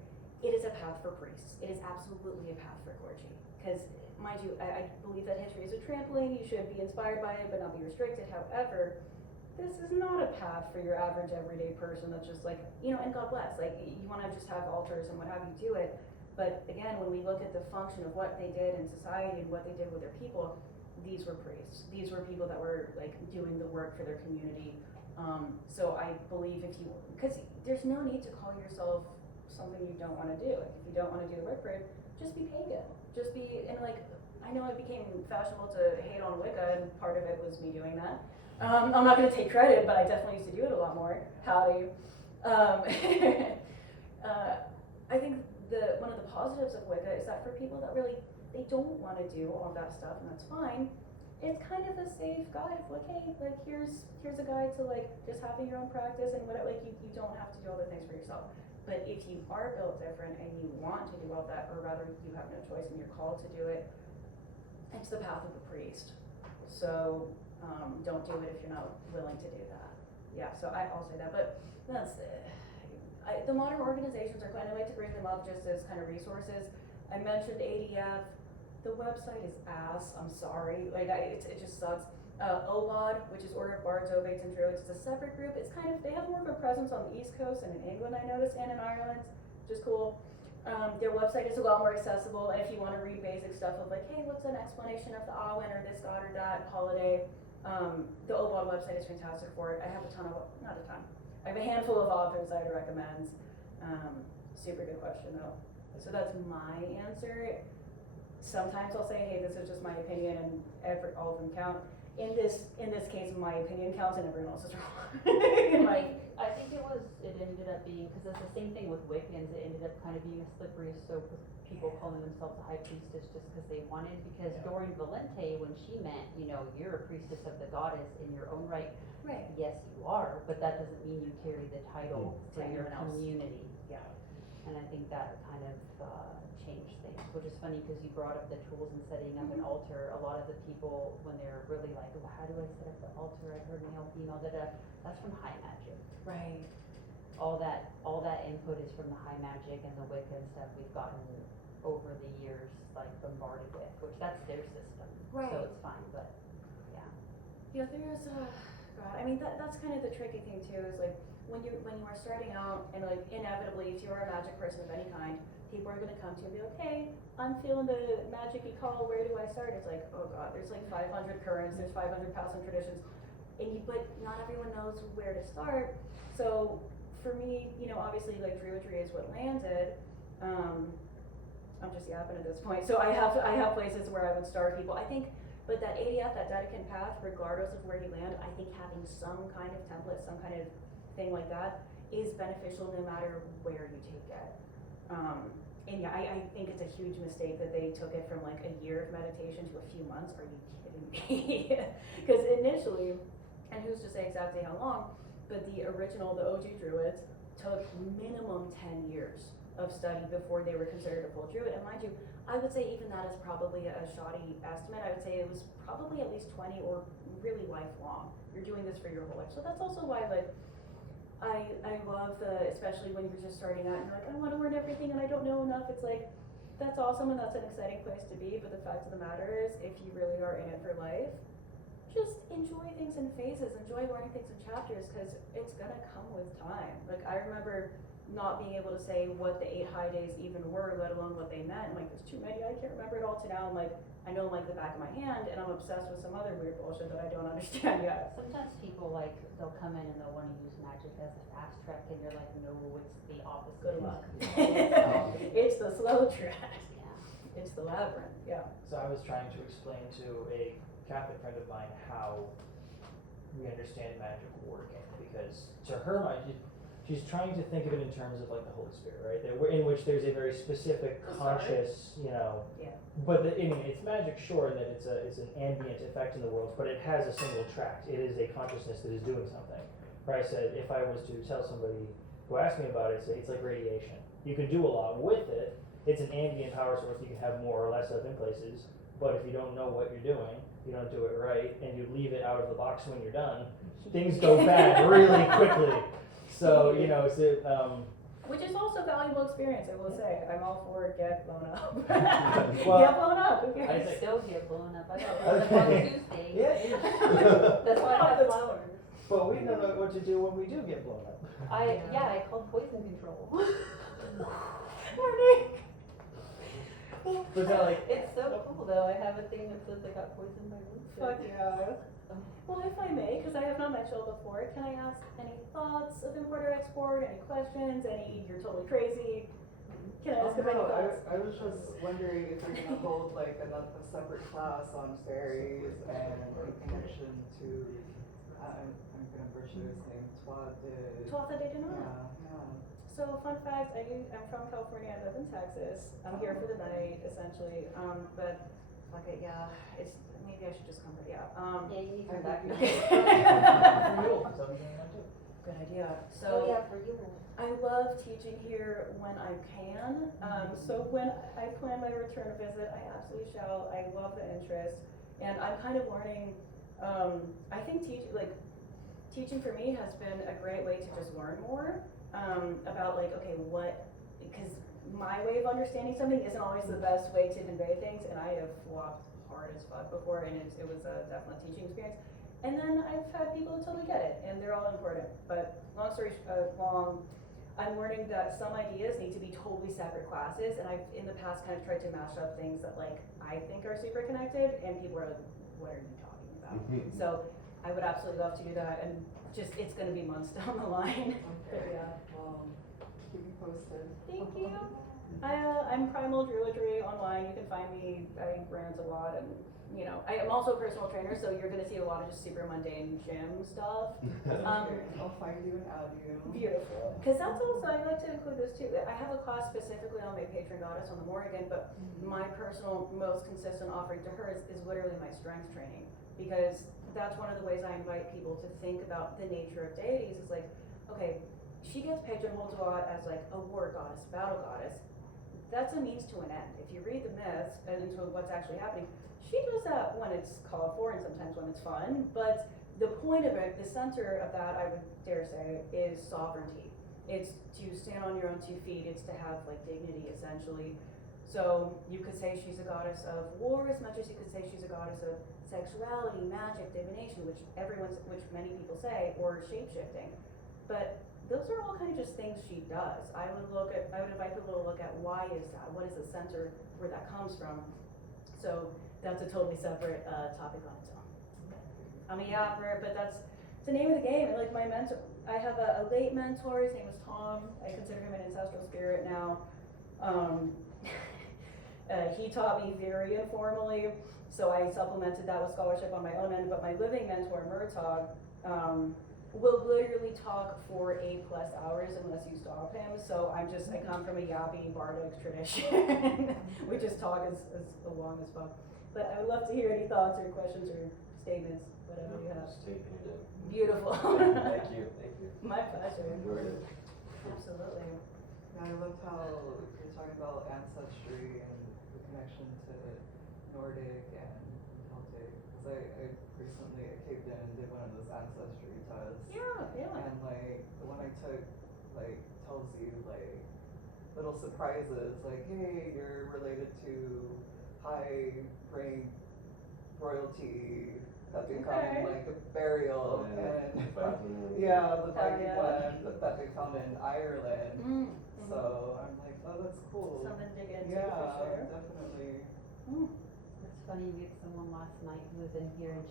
It is a path for priests. It is absolutely a path for clergy. Because, mind you, I believe that history is a trampoline. You should be inspired by it, but not be restricted. However, this is not a path for your average everyday person that's just like, and God bless. Like, you want to just have altars and what have you do it. But again, when we look at the function of what they did in society and what they did with their people, these were priests. These were people that were like doing the work for their community. So I believe because there's no need to call yourself something you don't want to do. Like, if you don't want to do the work for it, just be pagan. Just be, and like, I know it became fashionable to hate on Wicca, and part of it was me doing that. I'm not going to take credit, but I definitely used to do it a lot more. Howdy. I think one of the positives of Wicca is that for people that really, they don't want to do all of that stuff, and that's fine, it's kind of a safe guide of like, hey, like here's a guide to like just having your own practice and whatever, like you don't have to do all the things for yourself. But if you are built different and you want to do all that, or rather you have no choice and you're called to do it, it's the path of the priest. So don't do it if you're not willing to do that. Yeah, so I'll say that, but that's the modern organizations are kind of like to bring them up just as kind of resources. I mentioned ADF. The website is ass. I'm sorry. Like it just sucks. OBOD, which is Order of Bards, Ovates, and Druids, it's a separate group. It's kind of, they have more of a presence on the East Coast and in England, I noticed, and in Ireland, which is cool. Their website is a lot more accessible, and if you want to read basic stuff of like, hey, what's an explanation of the Awen or this god or that holiday, the OBOD website is fantastic for it. I have not a ton. I have a handful of authors I'd recommend. Super good question though. So that's my answer. Sometimes I'll say, hey, this is just my opinion, and all of them count. In this case, my opinion counts, and everyone else is wrong. I think it ended up being, because it's the same thing with Wiccans, it ended up kind of being a slippery slope with people calling themselves a high priestess just because they wanted, because Doreen Valente, when she meant, you're a priestess of the goddess in your own right. Right. Yes, you are, but that doesn't mean you carry the title To for your anyone else. community. Yeah. And I think that kind of changed things, which is funny because you brought up the tools in setting up an altar. A lot of the people, when they're really like, well, how do I set up the altar? I heard male, female, that's from high magic. Right. All that input is from the high magic and the Wicca and stuff we've gotten over the years, like bombarded with, which that's their system. Right. So it's fine, but yeah. Yeah, there's God, I mean that's kind of the tricky thing too, is like when you are starting out, and like inevitably if you're a magic person of any kind, people are gonna come to you and be like, hey, I'm feeling the magic-y call, where do I start? It's like, oh god, there's like 500 currents, there's 500 past and traditions, but not everyone knows where to start. So for me, obviously like Druidry is what landed. I'm just yapping at this point. So I have places where I would start people. I think, but that ADF, that Dedekind path, regardless of where you land, I think having some kind of template, some kind of thing like that is beneficial no matter where you take it. And yeah, I think it's a huge mistake that they took it from like a year of meditation to a few months. Are you kidding me? Because initially, and who's to say exactly how long, but the OG Druids took minimum 10 years of study before they were considered a full Druid. And mind you, I would say even that is probably a shoddy estimate. I would say it was probably at least 20 or really lifelong. You're doing this for your whole life. So that's also why like, I love especially when you're just starting out and you're like, I want to learn everything and I don't know enough. It's like, that's awesome and that's an exciting place to be, but the fact of the matter is, if you really are in it for life, just enjoy things in phases, enjoy learning things in chapters, because it's gonna come with time. Like, I remember not being able to say what the 8 high days even were, let alone what they meant. I'm like, there's too many, I can't remember it all to now. I'm like, I know like the back of my hand, and I'm obsessed with some other weird bullshit that I don't understand yet. Sometimes people they'll come in and they'll want to use magic as a fast track, and you're like, no, it's the opposite. Good luck. Yeah. It's the slow track. Yeah. It's the labyrinth, yeah. So I was trying to explain to a Catholic friend of mine how we understand magic working, because to her mind, she's trying to think of it in terms of like the Holy Spirit, right? In which there's a very specific conscious, Yeah. But it's magic, sure, that it's an ambient effect in the world, but it has a single tract. It is a consciousness that is doing something. Right? I said if I was to tell somebody who asked me about it, say it's like radiation. You can do a lot with it. It's an ambient power source you can have more or less of in places. But if you don't know what you're doing, you don't do it right, and you leave it out of the box when you're done, things go bad really quickly. So Which is also valuable experience, I will say. I'm all for get blown up. Well, Get blown up, who cares? I still get blown up. I got blown up on Tuesday. Yeah. That's why I have flowers. But we don't know what to do when we do get blown up. I called poison control. Morning. Was that like? It's so cool though. I have a thing that says I got poisoned by root. Fuck yeah. Well, if I may, because I have not met Jill before, can I ask any thoughts of import or export, any questions, you're totally crazy? Can I ask of any thoughts? I was just wondering if you're gonna hold like a separate class on fairies and in connection to, I'm gonna butcher his name, Tuatha De Danann. Yeah. So, fun fact, I'm from California, I live in Texas. I'm here for the night, essentially. But fuck it, yeah, maybe I should just come, but yeah, Yeah, you need to I come back. think Okay. For you, so I'm doing that too. Good idea. Oh, So yeah, for you. I love teaching here when I can. So when I plan my return visit, I absolutely shall. I love the interest, and I'm kind of learning. I think teaching for me has been a great way to just learn more about because my way of understanding something isn't always the best way to convey things, and I have flopped hard as fuck before, and it was a definite teaching experience. And then I've had people who totally get it, and they're all important. But long story long, I'm learning that some ideas need to be totally separate classes, and I've in the past kind of tried to mash up things that like I think are super connected, and people are like, what are you talking about? So I would absolutely love to do that, and just it's gonna be months down the line. But Okay, yeah. well, keep me posted. Thank you. I'm Primal Druidry online. You can find me. I rant a lot, and I am also a personal trainer, so you're gonna see a lot of just super mundane gym stuff. I'll find you and add you. Beautiful. Because that's also, I like to include this too. I have a class specifically on my patron goddess on the Morrigan, but my personal most consistent offering to her is literally my strength training. Because that's one of the ways I invite people to think about the nature of deities is like, okay, she gets pigeonholed a lot as like a war goddess, battle goddess. That's a means to an end. If you read the myths and into what's actually happening, she does that when it's called for and sometimes when it's fun, but the point of it, the center of that, I would dare say, is sovereignty. It's to stand on your own 2 feet, it's to have like dignity essentially. So you could say she's a goddess of war as much as you could say she's a goddess of sexuality, magic, divination, which many people say, or shape-shifting. But those are all kind of just things she does. I would invite people to look at why is that? What is the center where that comes from? So that's a totally separate topic on its own. I'm a yapper, but that's the name of the game. And like my mentor, I have a late mentor. His name was Tom. I consider him an ancestral spirit now. He taught me very informally, so I supplemented that with scholarship on my own end. But my living mentor, Murtog, will literally talk for 8+ hours unless you stop him. So I come from a yappy bardic tradition. We just talk as long as fuck. But I would love to hear any thoughts or questions or statements, whatever you have. Just taking it in. Beautiful. Thank you. My pleasure. Enjoyed it. Absolutely. Yeah, I loved how you're talking about ancestry and the connection to Nordic and Celtic. Because I recently caved in and did one of those ancestry tests. Yeah. And like the one I took like tells you like little surprises like, hey, you're related to high rank royalty that they found in like a burial and the Viking one that they found in Ireland. Mm-hmm. So I'm like, oh, that's cool. Something to dig into Yeah, for sure. definitely. It's funny, we had someone last night who was in here and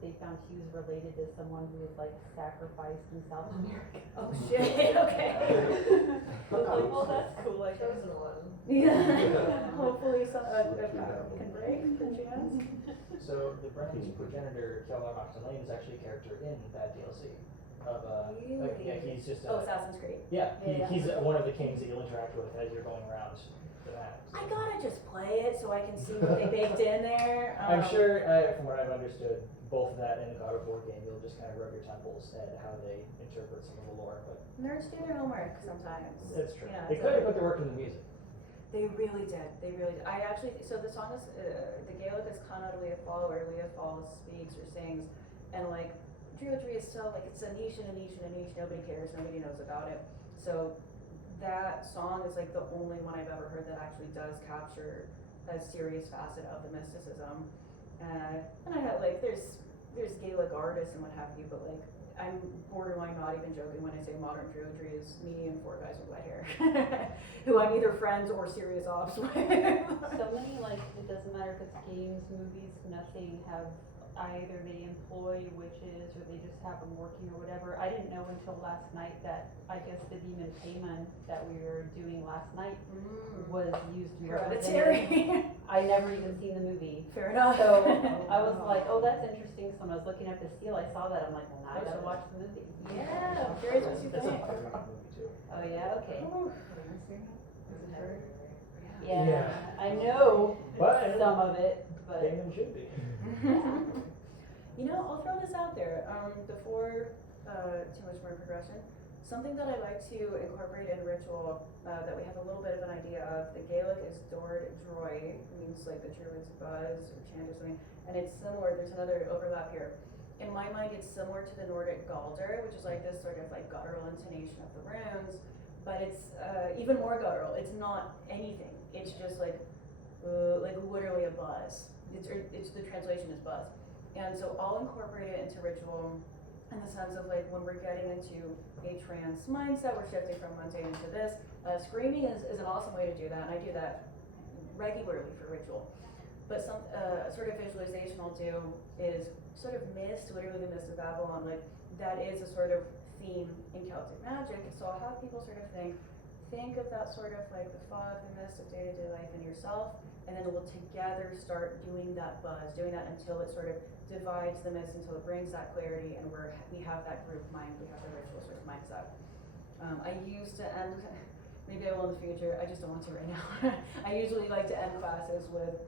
they found she was related to someone who was like sacrificed in South America. Oh shit, okay. I was like, well, that's cool, I guess. Chosen one. Yeah. Hopefully some can break the chance. So the Brennan's progenitor, Kjellvar Lane, is actually a character in that DLC. He's just Assassin's Creed. He's one of the kings that you'll interact with as you're going around the map. I gotta just play it so I can see what they baked in there. I'm sure, from what I've understood, both that and the God of War game, you'll just kind of rub your temples at how they interpret some of the lore, but Nerds do their homework sometimes. it's true. Yeah, They could have put their work in the music. They really did. I actually, so the song is, the Gaelic is Conrad Leafall, where Leafall speaks or sings, and like, Druidry is so, like, it's a niche and a niche and a niche, nobody cares, nobody knows about it. So that song is like the only one I've ever heard that actually does capture a serious facet of the mysticism. And I have like, there's Gaelic artists and what have you, but like, I'm borderline not even joking when I say modern Druidry is me and 4 guys with wet hair, who I'm either friends or serious ops with. So many, like, it doesn't matter if it's games, movies, nothing have either they employ witches or they just have them working or whatever. I didn't know until last night that I guess the demon payment that we were doing last night was used to represent. Hereditary. I never even seen the movie. Fair enough. So I was like, oh, that's interesting. So when I was looking at the seal, I saw that. I'm like, well, now I gotta watch the movie. Yeah, I'm curious what you It's a think. fun movie too. Oh yeah, okay. Have you seen it? Is it very? Yeah, Yeah. I know But some of it, but Damon should be. you know, I'll throw this out there. Before too much more progression, something that I like to incorporate in ritual that we have a little bit of an idea of. The Gaelic is druid, means like the druid's buzz or chant or something, and it's similar. There's another overlap here. In my mind, it's similar to the Nordic Galder, which is like this sort of like guttural intonation of the runes, but it's even more guttural. It's not anything. It's just like literally a buzz. It's the translation is buzz, and so I'll incorporate it into ritual in the sense of like when we're getting into a trance mindset, we're shifting from mundane into this. Screaming is an awesome way to do that, and I do that regularly for ritual. But some sort of visualization I'll do is sort of mist, literally the mist of Babylon. Like that is a sort of theme in Celtic magic. So I'll have people sort of think of that sort of like the fog, the mist of day-to-day life in yourself, and then we'll together start doing that buzz, doing that until it sort of divides the mist, until it brings that clarity, and we have that group mind, we have the ritual sort of mindset. I used to end, maybe I will in the future, I just don't want to right now. I usually like to end classes with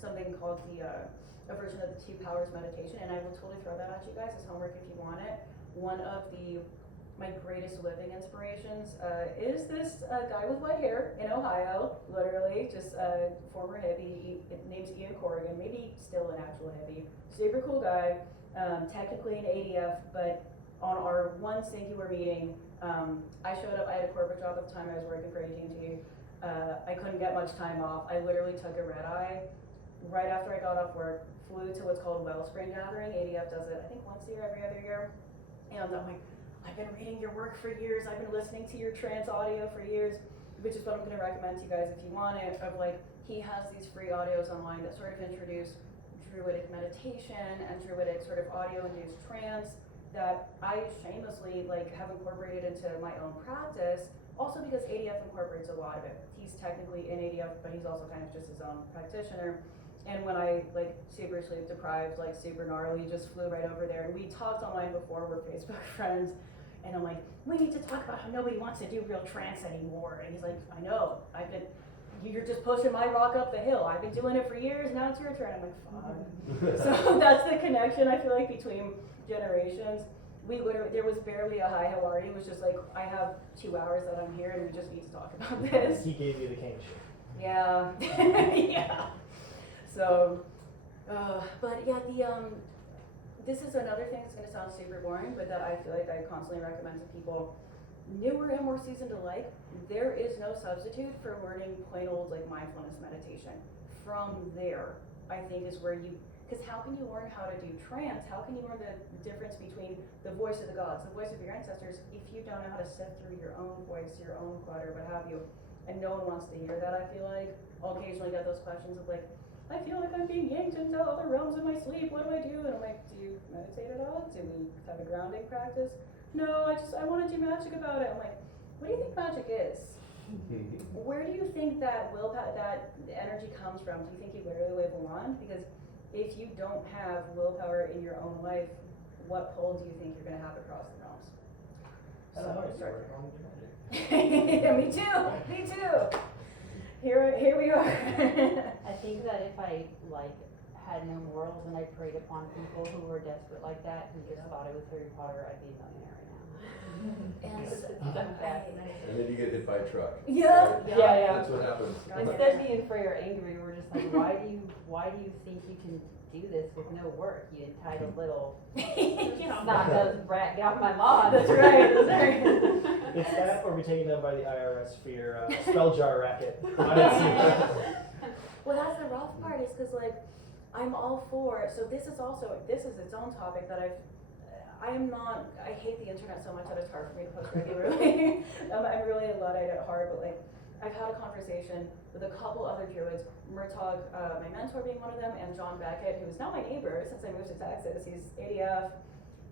something called a version of the Two Powers meditation, and I will totally throw that at you guys as homework if you want it. One of my greatest living inspirations is this guy with white hair in Ohio, literally, just a former hippie, name's Ian Corrigan, maybe still an actual hippie, super cool guy, technically an ADF, but on our one singular meeting, I showed up, I had a corporate job at the time, I was working for AT&T, I couldn't get much time off, I literally took a red eye, right after I got off work, flew to what's called Wellspring Gathering, ADF does it, I think once a year, every other year, and I'm like, I've been reading your work for years, I've been listening to your trance audio for years, which is what I'm going to recommend to you guys if you want it, of like, he has these free audios online that sort of introduce druidic meditation and druidic sort of audio-induced trance that I shamelessly like have incorporated into my own practice, also because ADF incorporates a lot of it. He's technically in ADF, but he's also kind of just his own practitioner. And when I like super sleep deprived, like super gnarly, just flew right over there. And we talked online before, we're Facebook friends. And I'm like, we need to talk about how nobody wants to do real trance anymore. And he's like, I know, you're just pushing my rock up the hill. I've been doing it for years, now it's your turn. I'm like, fine. So that's the connection, I feel like, between generations. There was barely a hi, how are you? It was just like, I have 2 hours that I'm here and we just need to talk about this. He gave you the kingship. Yeah, yeah. So, but yeah, this is another thing that's going to sound super boring, but that I feel like I constantly recommend to people newer and more seasoned alike. There is no substitute for learning plain old like mindfulness meditation. From there, I think is where because how can you learn how to do trance? How can you learn the difference between the voice of the gods, the voice of your ancestors, if you don't know how to sift through your own voice, your own clutter, what have you? And no one wants to hear that, I feel like. I'll occasionally get those questions of like, I feel like I'm being yanked into other realms in my sleep, what do I do? And I'm like, do you meditate at all? Do we have a grounding practice? No, I want to do magic about it. I'm like, what do you think magic is? Where do you think that that energy comes from? Do you think you literally wave a wand? Because if you don't have willpower in your own life, what pull do you think you're going to have across the realms? I don't know, start you're on your magic. yeah, me too. Here we are. I think that if I like had no morals and I preyed upon people who were desperate like that who just thought it was Harry Potter, I'd be a millionaire right now. And then you get hit by a truck. Yeah. Yeah. That's what happens. Instead me and Frey are angry, we're just like, why do you think you can do this with no work, you entitled little snot-nosed brat, get off my lawn. That's right. It's that, or be taken down by the IRS for your spell jar racket. Well, that's the rough part, is because like I'm all for. So this is its own topic that I hate the internet so much that it's hard for me to post regularly. I'm really a Luddite at heart, but like I've had a conversation with a couple other druids, Murtog, my mentor being one of them, and John Beckett, who is now my neighbor since I moved to Texas. He's ADF.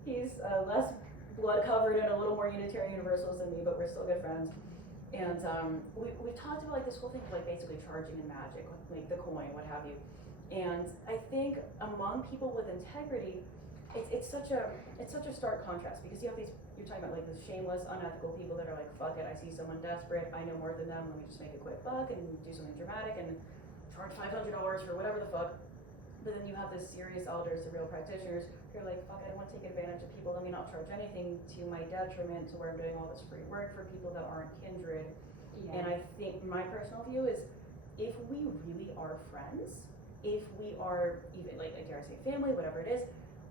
He's less blood covered and a little more Unitarian Universalist than me, but we're still good friends. And we talked about like this whole thing of like basically charging in magic, like the coin, what have you. And I think among people with integrity, it's such a stark contrast, because you have you're talking about like the shameless, unethical people that are like, fuck it, I see someone desperate, I know more than them, let me just make a quick buck and do something dramatic and charge $500 for whatever the fuck. But then you have the serious elders, the real practitioners, who are like, fuck, I don't want to take advantage of people, let me not charge anything to my detriment to where I'm doing all this free work for people that aren't kindred. And I think my personal view is, if we really are friends, if we are even like dare I say family, whatever it is,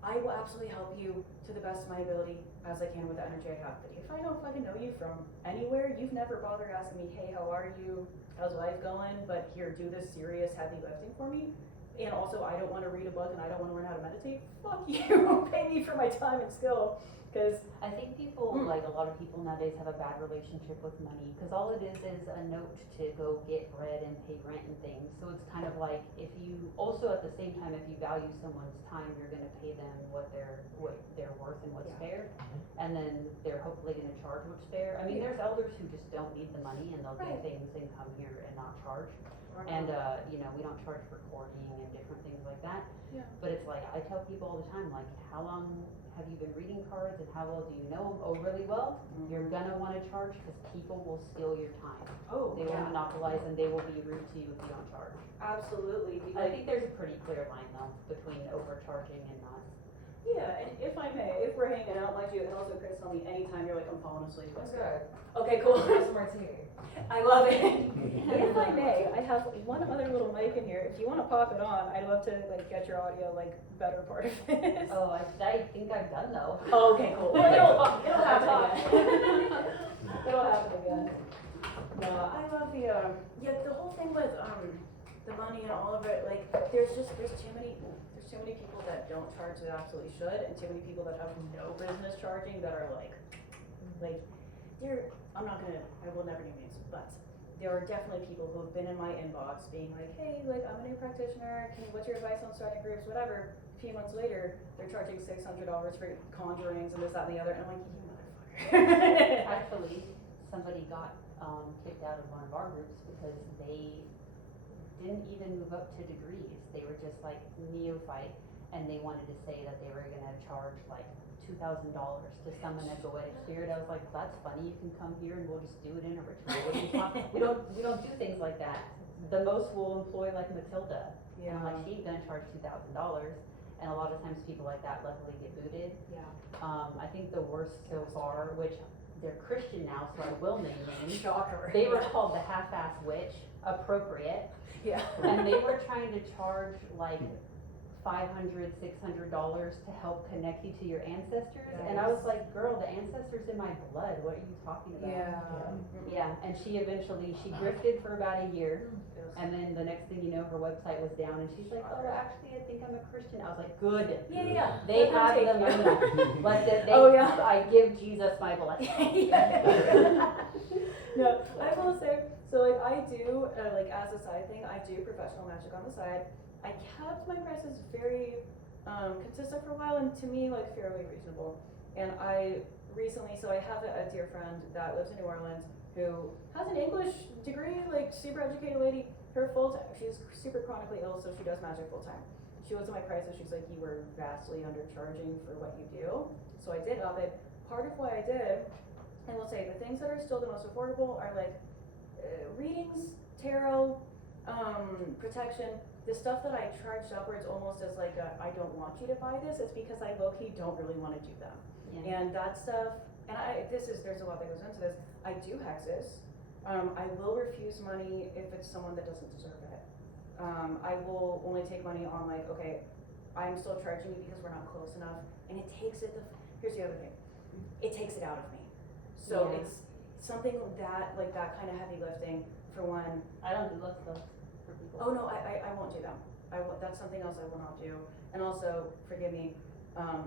I will absolutely help you to the best of my ability as I can with the energy I have. But if I don't fucking know you from anywhere, you've never bothered asking me, hey, how are you? How's life going? But here, do this serious heavy lifting for me. And also, I don't want to read a book and I don't want to learn how to meditate. Fuck you, pay me for my time and skill. Because I think people, like a lot of people nowadays, have a bad relationship with money, because all it is a note to go get bread and pay rent and things. So it's kind of like, if you, also at the same time, if you value someone's time, you're gonna pay them what they're worth and what's fair. And then they're hopefully gonna charge what's fair. I mean, there's elders who just don't need the money and they'll do things and come here and not charge. And, you know, we don't charge for courting and different things like that. Yeah. But it's like, I tell people all the time, like, how long have you been reading cards and how well do you know them? Oh, really well? You're gonna wanna charge, because people will steal your time. oh, They will monopolize and they will be rude to you if you don't charge. absolutely. I think there's a pretty clear line though, between overcharging and not. Yeah, and if I may, if we're hanging out, mind you, and also Chris, tell me anytime you're like, I'm falling asleep. That's good. Okay, cool. Have some martini. I love it. If I may, I have one other little mic in here. If you want to pop it on, I'd love to like get your audio like better part of this. Oh, I think I've done though. Oh, okay, cool. Well, it'll happen again. It'll happen again. No, I love the the whole thing with the money and all of it. Like, there's too many people that don't charge that absolutely should, and too many people that have no business charging that are like I will never name names, but there are definitely people who have been in my inbox being like, hey, like, I'm a new practitioner, what's your advice on starting groups, whatever. A few months later, they're charging $600 for conjurings and this, that, and the other, and I'm like, you motherfucker. Actually, somebody got kicked out of one of our groups because they didn't even move up to degrees. They were just like neophyte, and they wanted to say that they were gonna charge like $2,000 to summon a goetic spirit. I was like, that's funny, you can come here and we'll just do it in a ritual. What are you talking? We don't do things like that. The most we'll employ like Matilda. And I'm like, she ain't gonna charge $2,000. And a lot of times people like that luckily get booted. Yeah. I think the worst so far, which they're Christian now, so I will name names. Shocker. They were called the half-ass witch, appropriate. Yeah. And they were trying to charge like $500, $600 to help connect you to your ancestors. And I was like, girl, the ancestors in my blood, what are you talking about? Yeah, and she grifted for about a year. And then the next thing you know, her website was down, and she's like, oh, actually, I think I'm a Christian. I was like, good. Yeah. They have the money. Oh, yeah. I give Jesus my blessing. No, I will say, so like I do, like as a side thing, I do professional magic on the side. I kept my prices very consistent for a while, and to me, like fairly reasonable. And I recently, so I have a dear friend that lives in New Orleans who has an English degree, like super educated lady. Her full time, she's super chronically ill, so she does magic full time. She looked at my prices, she's like, you were vastly undercharging for what you do. So I did up it. Part of why I did, and we'll say the things that are still the most affordable are like readings, tarot, protection. The stuff that I charged upwards almost as like I don't want you to buy this, it's because I low-key don't really want to do them. Yeah. And that stuff, and there's a lot that goes into this. I do hexes. I will refuse money if it's someone that doesn't deserve it. I will only take money on like, okay, I'm still charging you because we're not close enough, and it takes it, here's the other thing, it takes it out of me. So it's something that, like that kind of heavy lifting for one. I don't do love stuff for people. Oh no, I won't do them. That's something else I will not do. And also, forgive me,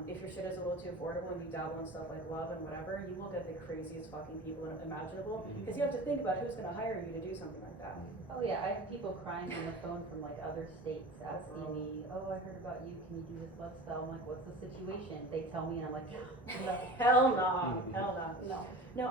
if your shit is a little too affordable and you dabble in stuff like love and whatever, you will get the craziest fucking people imaginable. Because you have to think about who's going to hire you to do something like that. Oh yeah, I have people crying on the phone from like other states asking me, oh, I heard about you, can you do this love spell? I'm like, what's the situation? They tell me and I'm like, no. Hell no, hell no. No. No,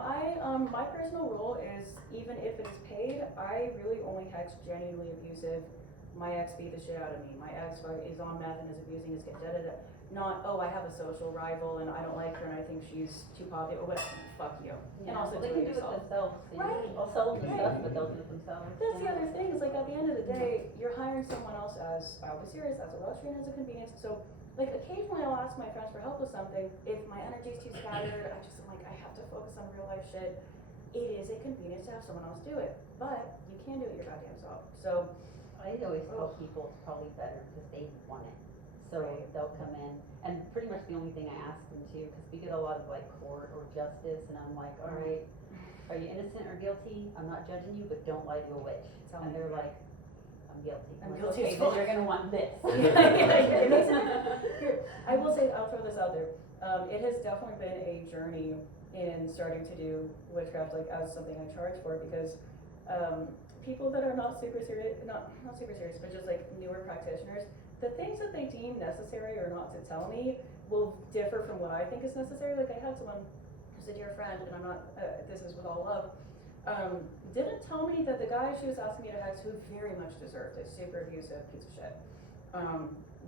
my personal rule is, even if it is paid, I really only hex genuinely abusive. My ex beat the shit out of me. My ex is on meth and is abusing his kid, Not, oh, I have a social rival and I don't like her and I think she's too popular, or whatever, fuck you. And Yeah, also well, they do can it do it yourself. themselves, you know, Right, I'll sell them the right. stuff, but they'll do it themselves. That's the yeah. other thing, is like at the end of the day, you're hiring someone else as, I'll be serious, as a luxury and as a convenience, so like occasionally I'll ask my friends for help with something, if my energy's too scattered, I just am like, I have to focus on real life shit. It is a convenience to have someone else do it, but you can do it your goddamn self, so. I always tell people it's probably better because they want it. So Right. they'll come in, and pretty much the only thing I ask them to, because we get a lot of like court or justice, and I'm like, all right, are you innocent or guilty? I'm not judging you, but don't lie to a witch. Tell And me. they're like, I'm guilty. I'm like, guilty okay, as then fuck." you're gonna want this. It makes it- Here, I will say, I'll throw this out there, it has definitely been a journey in starting to do witchcraft like as something I charge for, because people that are not super serious, not super serious, but just like newer practitioners, the things that they deem necessary or not to tell me will differ from what I think is necessary. Like I had someone who's a dear friend, and I'm not, this is with all love, didn't tell me that the guy she was asking me to hex, who very much deserved it, super abusive piece of shit,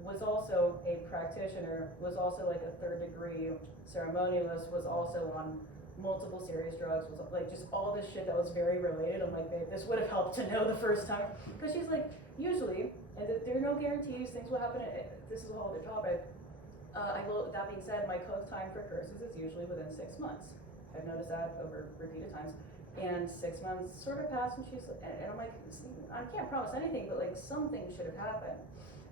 was also a practitioner, was also like a 3rd degree ceremonialist, was also on multiple serious drugs, was like just all this shit that was very related. I'm like, babe, this would have helped to know the first time. Because she's like, usually, and there are no guarantees, things will happen, this is a whole other topic. I will, that being said, my cook time for curses is usually within 6 months. I've noticed that over repeated times. And 6 months sort of passed, and she's, and I'm like, I can't promise anything, but like something should have happened.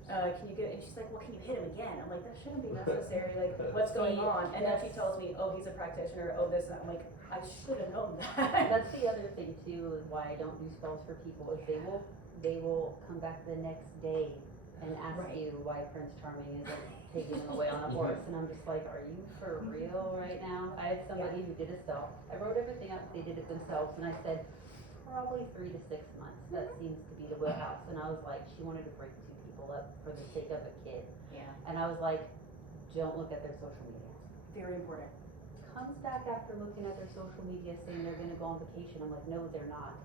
Can you get, and she's like, well, can you hit him again? I'm like, that shouldn't be necessary, like, what's going on? And then she tells me, oh, he's a practitioner, oh, this, and I'm like, I should have known that. That's the other thing too, is why I don't do spells for people, is they will come back the next day and ask Right. you why Prince Charming isn't taking them away on a horse, and I'm just like, are you for real right now? I had somebody who did a spell, I wrote everything up, they did it themselves, and I said, probably 3 to 6 months, that seems to be the wheelhouse, and I was like, she wanted to break 2 people up for the sake of a kid, Yeah, and I was like, don't look at their social media. very important. Comes back after looking at their social media saying they're gonna go on vacation, I'm like, no, they're not.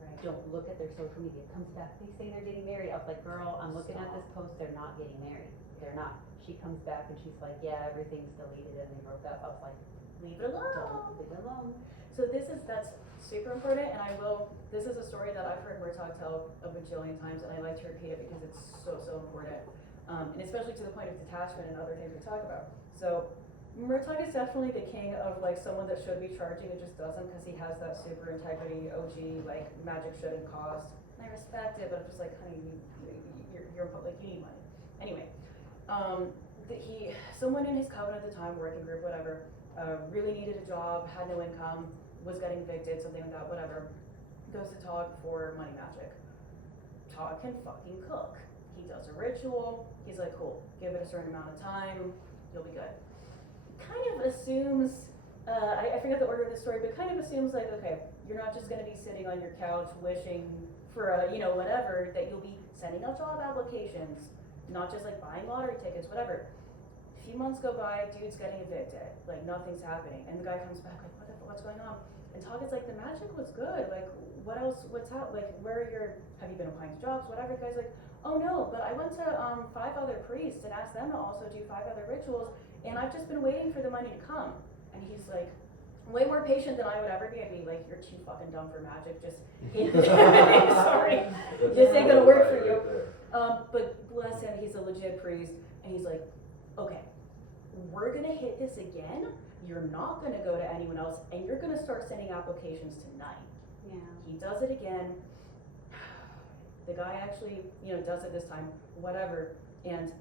Right. Don't look at their social media. Comes back, they say they're getting married. I was like, girl, I'm looking at this post, they're not getting married. They're not. She comes back and she's like, yeah, everything's deleted and they broke up. I was like, Leave it alone. don't leave it alone. So that's super important, and this is a story that I've heard Murtaugh tell a bajillion times, and I like to repeat it because it's so important. And especially to the point of detachment and other things we talk about. So Murtaugh is definitely the king of like someone that should be charging and just doesn't, because he has that super integrity, OG, like magic shouldn't cost. And I respect it, but I'm just like, honey, you're like, you need money. Anyway, someone in his coven at the time, working group, whatever, really needed a job, had no income, was getting evicted, something like that, whatever. Goes to Tog for money magic. Tog can fucking cook. He does a ritual. He's like, cool, give it a certain amount of time, you'll be good. Kind of assumes, I forget the order of the story, but kind of assumes like, okay, you're not just gonna be sitting on your couch wishing for a, whatever, that you'll be sending out job applications, not just like buying lottery tickets, whatever. A few months go by, dude's getting evicted, like nothing's happening, and the guy comes back like, what's going on? And Tog is like, the magic was good, like, what else, what's out, like, have you been applying to jobs, whatever? The guy's like, oh no, but I went to 5 other priests and asked them to also do 5 other rituals, and I've just been waiting for the money to come. And he's like, way more patient than I would ever be. I'd be like, you're too fucking dumb for magic, just sorry, this ain't gonna work for you. But bless him, he's a legit priest, and he's like, okay, we're gonna hit this again, you're not gonna go to anyone else, and you're gonna start sending applications tonight. Yeah. He does it again. The guy actually, does it this time, whatever, and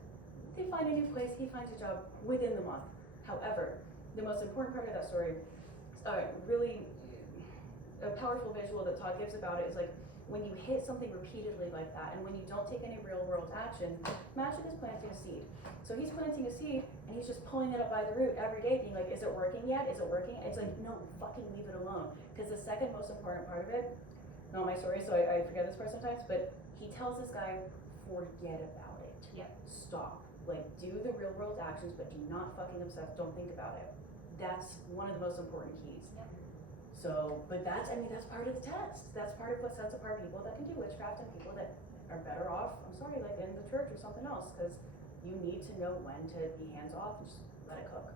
they find a new place, he finds a job within the month. However, the most important part of that story, really a powerful visual that Todd gives about it is like, when you hit something repeatedly like that, and when you don't take any real world action, magic is planting a seed. So he's planting a seed, and he's just pulling it up by the root every day, being like, is it working yet? Is it working? It's like, no, fucking leave it alone. Because the second most important part of it, not my story, so I forget this part sometimes, but he tells this guy, forget about it. Yep. Stop. Like, do the real world actions, but do not fucking obsess, don't think about it. That's one of the most important keys. Yep. So, but that's part of the test. That's part of what sets apart people that can do witchcraft and people that are better off, I'm sorry, like in the church or something else, because you need to know when to be hands off and just let it cook.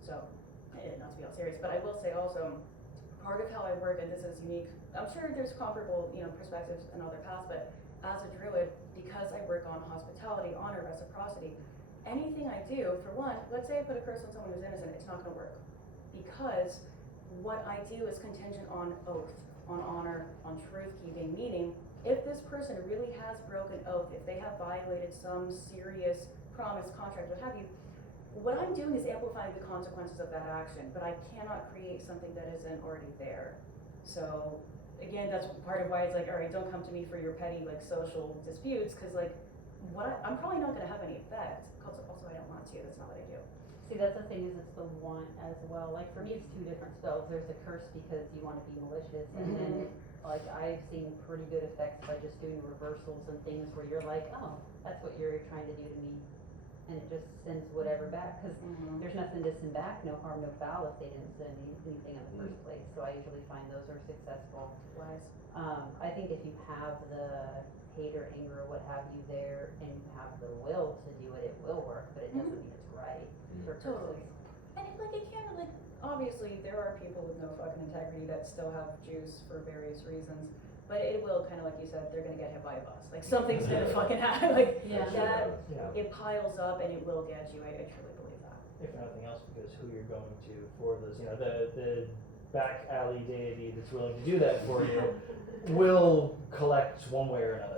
So, not to be all serious, but I will say also, part of how I work, and this is unique, I'm sure there's comparable, perspectives in other paths, but as a druid, because I work on hospitality, honor, reciprocity, anything I do, for one, let's say I put a curse on someone who's innocent, it's not gonna work. Because what I do is contingent on oath, on honor, on truth keeping, meaning if this person really has broken oath, if they have violated some serious promise, contract, what have you, what I'm doing is amplifying the consequences of that action, but I cannot create something that isn't already there. So again, that's part of why it's like, all right, don't come to me for your petty like social disputes, because like I'm probably not going to have any effect. Also, I don't want to. That's not what I do. See, that's the thing, is it's the want as well. Like for me, it's two different spells. There's a curse because you want to be malicious, and then like I've seen pretty good effects by just doing reversals and things where you're like, oh, that's what you're trying to do to me, and it just sends whatever back, because there's nothing to send back, no harm, no foul if they didn't send anything in the first place. So I usually find those are successful. Wise. I think if you have the hate or anger or what have you there, and you have the will to do it, it will work, but it doesn't mean it's right for Totally. curses. And it can, like, obviously there are people with no fucking integrity that still have juice for various reasons, but it will kind of, like you said, they're gonna get hit by a bus. Like something's gonna fucking happen. Like Yeah. that, Yeah. it piles up and it will get you. I truly believe that. If nothing else, because who you're going to for those, the back alley deity that's willing to do that for you will collect one way or another.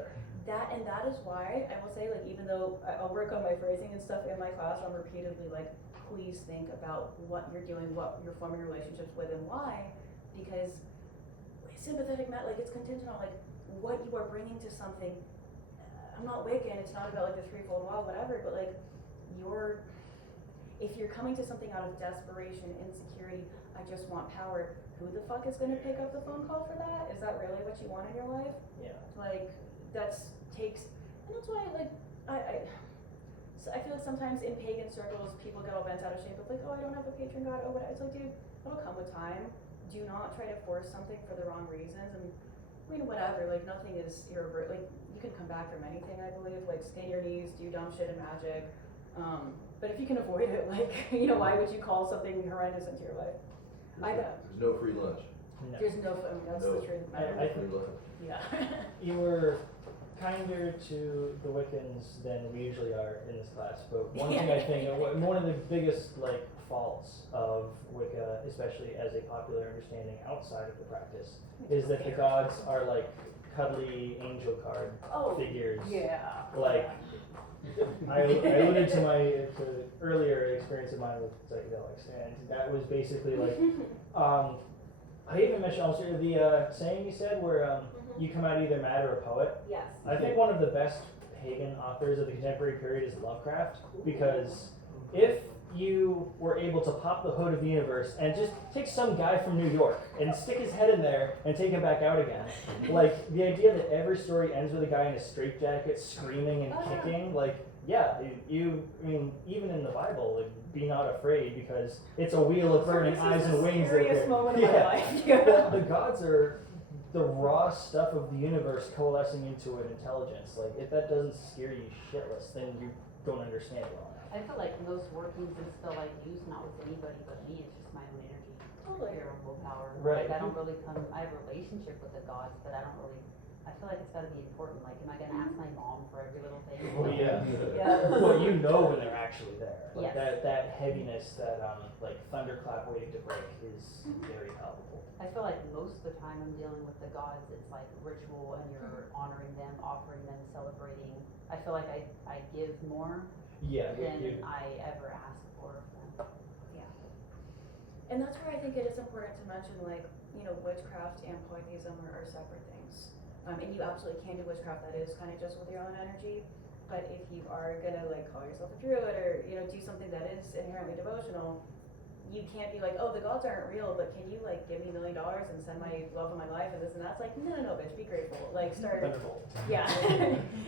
That is why I will say, like, even though I'll work on my phrasing and stuff in my class, I'm repeatedly like, please think about what you're doing, what you're forming relationships with, and why, because sympathetic like it's contingent on like what you are bringing to something. I'm not Wiccan, it's not about like the threefold wall, whatever, but like if you're coming to something out of desperation, insecurity, I just want power, who the fuck is gonna pick up the phone call for that? Is that really what you want in your life? Yeah. Like, and that's why, like, so I feel like sometimes in pagan circles, people get all bent out of shape of like, oh, I don't have a patron god, oh, whatever. It's like, dude, it'll come with time. Do not try to force something for the wrong reasons. And I mean, whatever, like, nothing is irreversible. Like, you can come back from anything, I believe. Like, skin your knees, do dumb shit in magic. But if you can avoid it, like, why would you call something horrendous into your life? There's no free lunch. No. There's no, I mean, that's No. the truth. I Free lunch. Yeah. You were kinder to the Wiccans than we usually are in this class, but one thing I think, one of the biggest like faults of Wicca, especially as a popular understanding outside of the practice, is that the gods are like cuddly angel card figures. Yeah. Like, I alluded to my earlier experience of mine with psychedelics, and that was basically like, I even mentioned also the saying you said where you come out either mad or a poet. Yes. I think one of the best pagan authors of the contemporary period is Lovecraft, because if you were able to pop the hood of the universe and just take some guy from New York and stick his head in there and take him back out again, like the idea that every story ends with a guy in a straitjacket screaming and kicking, like, yeah, I mean, even in the Bible, like, be not afraid, because it's a wheel of burning eyes and wings. This is the scariest moment of my life. Yeah. Well, the gods are the raw stuff of the universe coalescing into an intelligence. Like, if that doesn't scare you shitless, then you don't understand it well enough. I feel like most workings and spell I use, not with anybody but me, it's just my own energy. Totally. Fear of willpower. Right. Like, I don't really I have a relationship with the gods, but I feel like it's gotta be important. Like, am I gonna ask my mom for every little thing? Oh yeah. Yeah. Well, you know when they're actually there. Like Yes. that heaviness, that like thunderclap waiting to break is very palpable. I feel like most of the time I'm dealing with the gods, it's like ritual and you're honoring them, offering them, celebrating. I feel like I give more Yeah. than you- I ever ask for of them. Yeah. And that's where I think it is important to mention, like, witchcraft and polytheism are separate things. And you absolutely can do witchcraft that is kind of just with your own energy. But if you are gonna like call yourself a druid or do something that is inherently devotional, you can't be like, oh, the gods aren't real, but can you like give me $1 million and send my love of my life and this and that's like, no, bitch, be grateful. Like start. Thunderbolt. Yeah.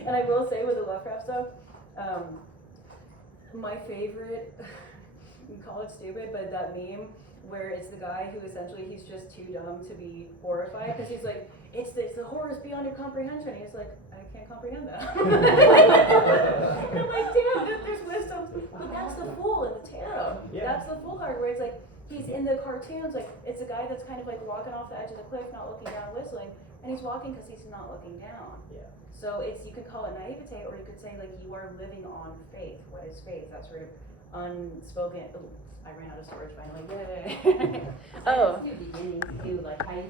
And I will say with the Lovecraft stuff, my favorite, you call it stupid, but that meme where it's the guy who essentially he's just too dumb to be horrified because he's like, it's the horrors beyond your comprehension. He's like, I can't comprehend that. And I'm like, damn, there's wisdom. But that's the fool in the tarot. Yeah. That's the fool card where it's like, he's in the cartoons, like, it's a guy that's kind of like walking off the edge of the cliff, not looking down, whistling, and he's walking because he's not looking down. Yeah. So it's, you could call it naivete, or you could say like you are living on faith. What is faith? That sort of unspoken. Ooh, I ran out of storage finally. Yay. New beginnings too, like how you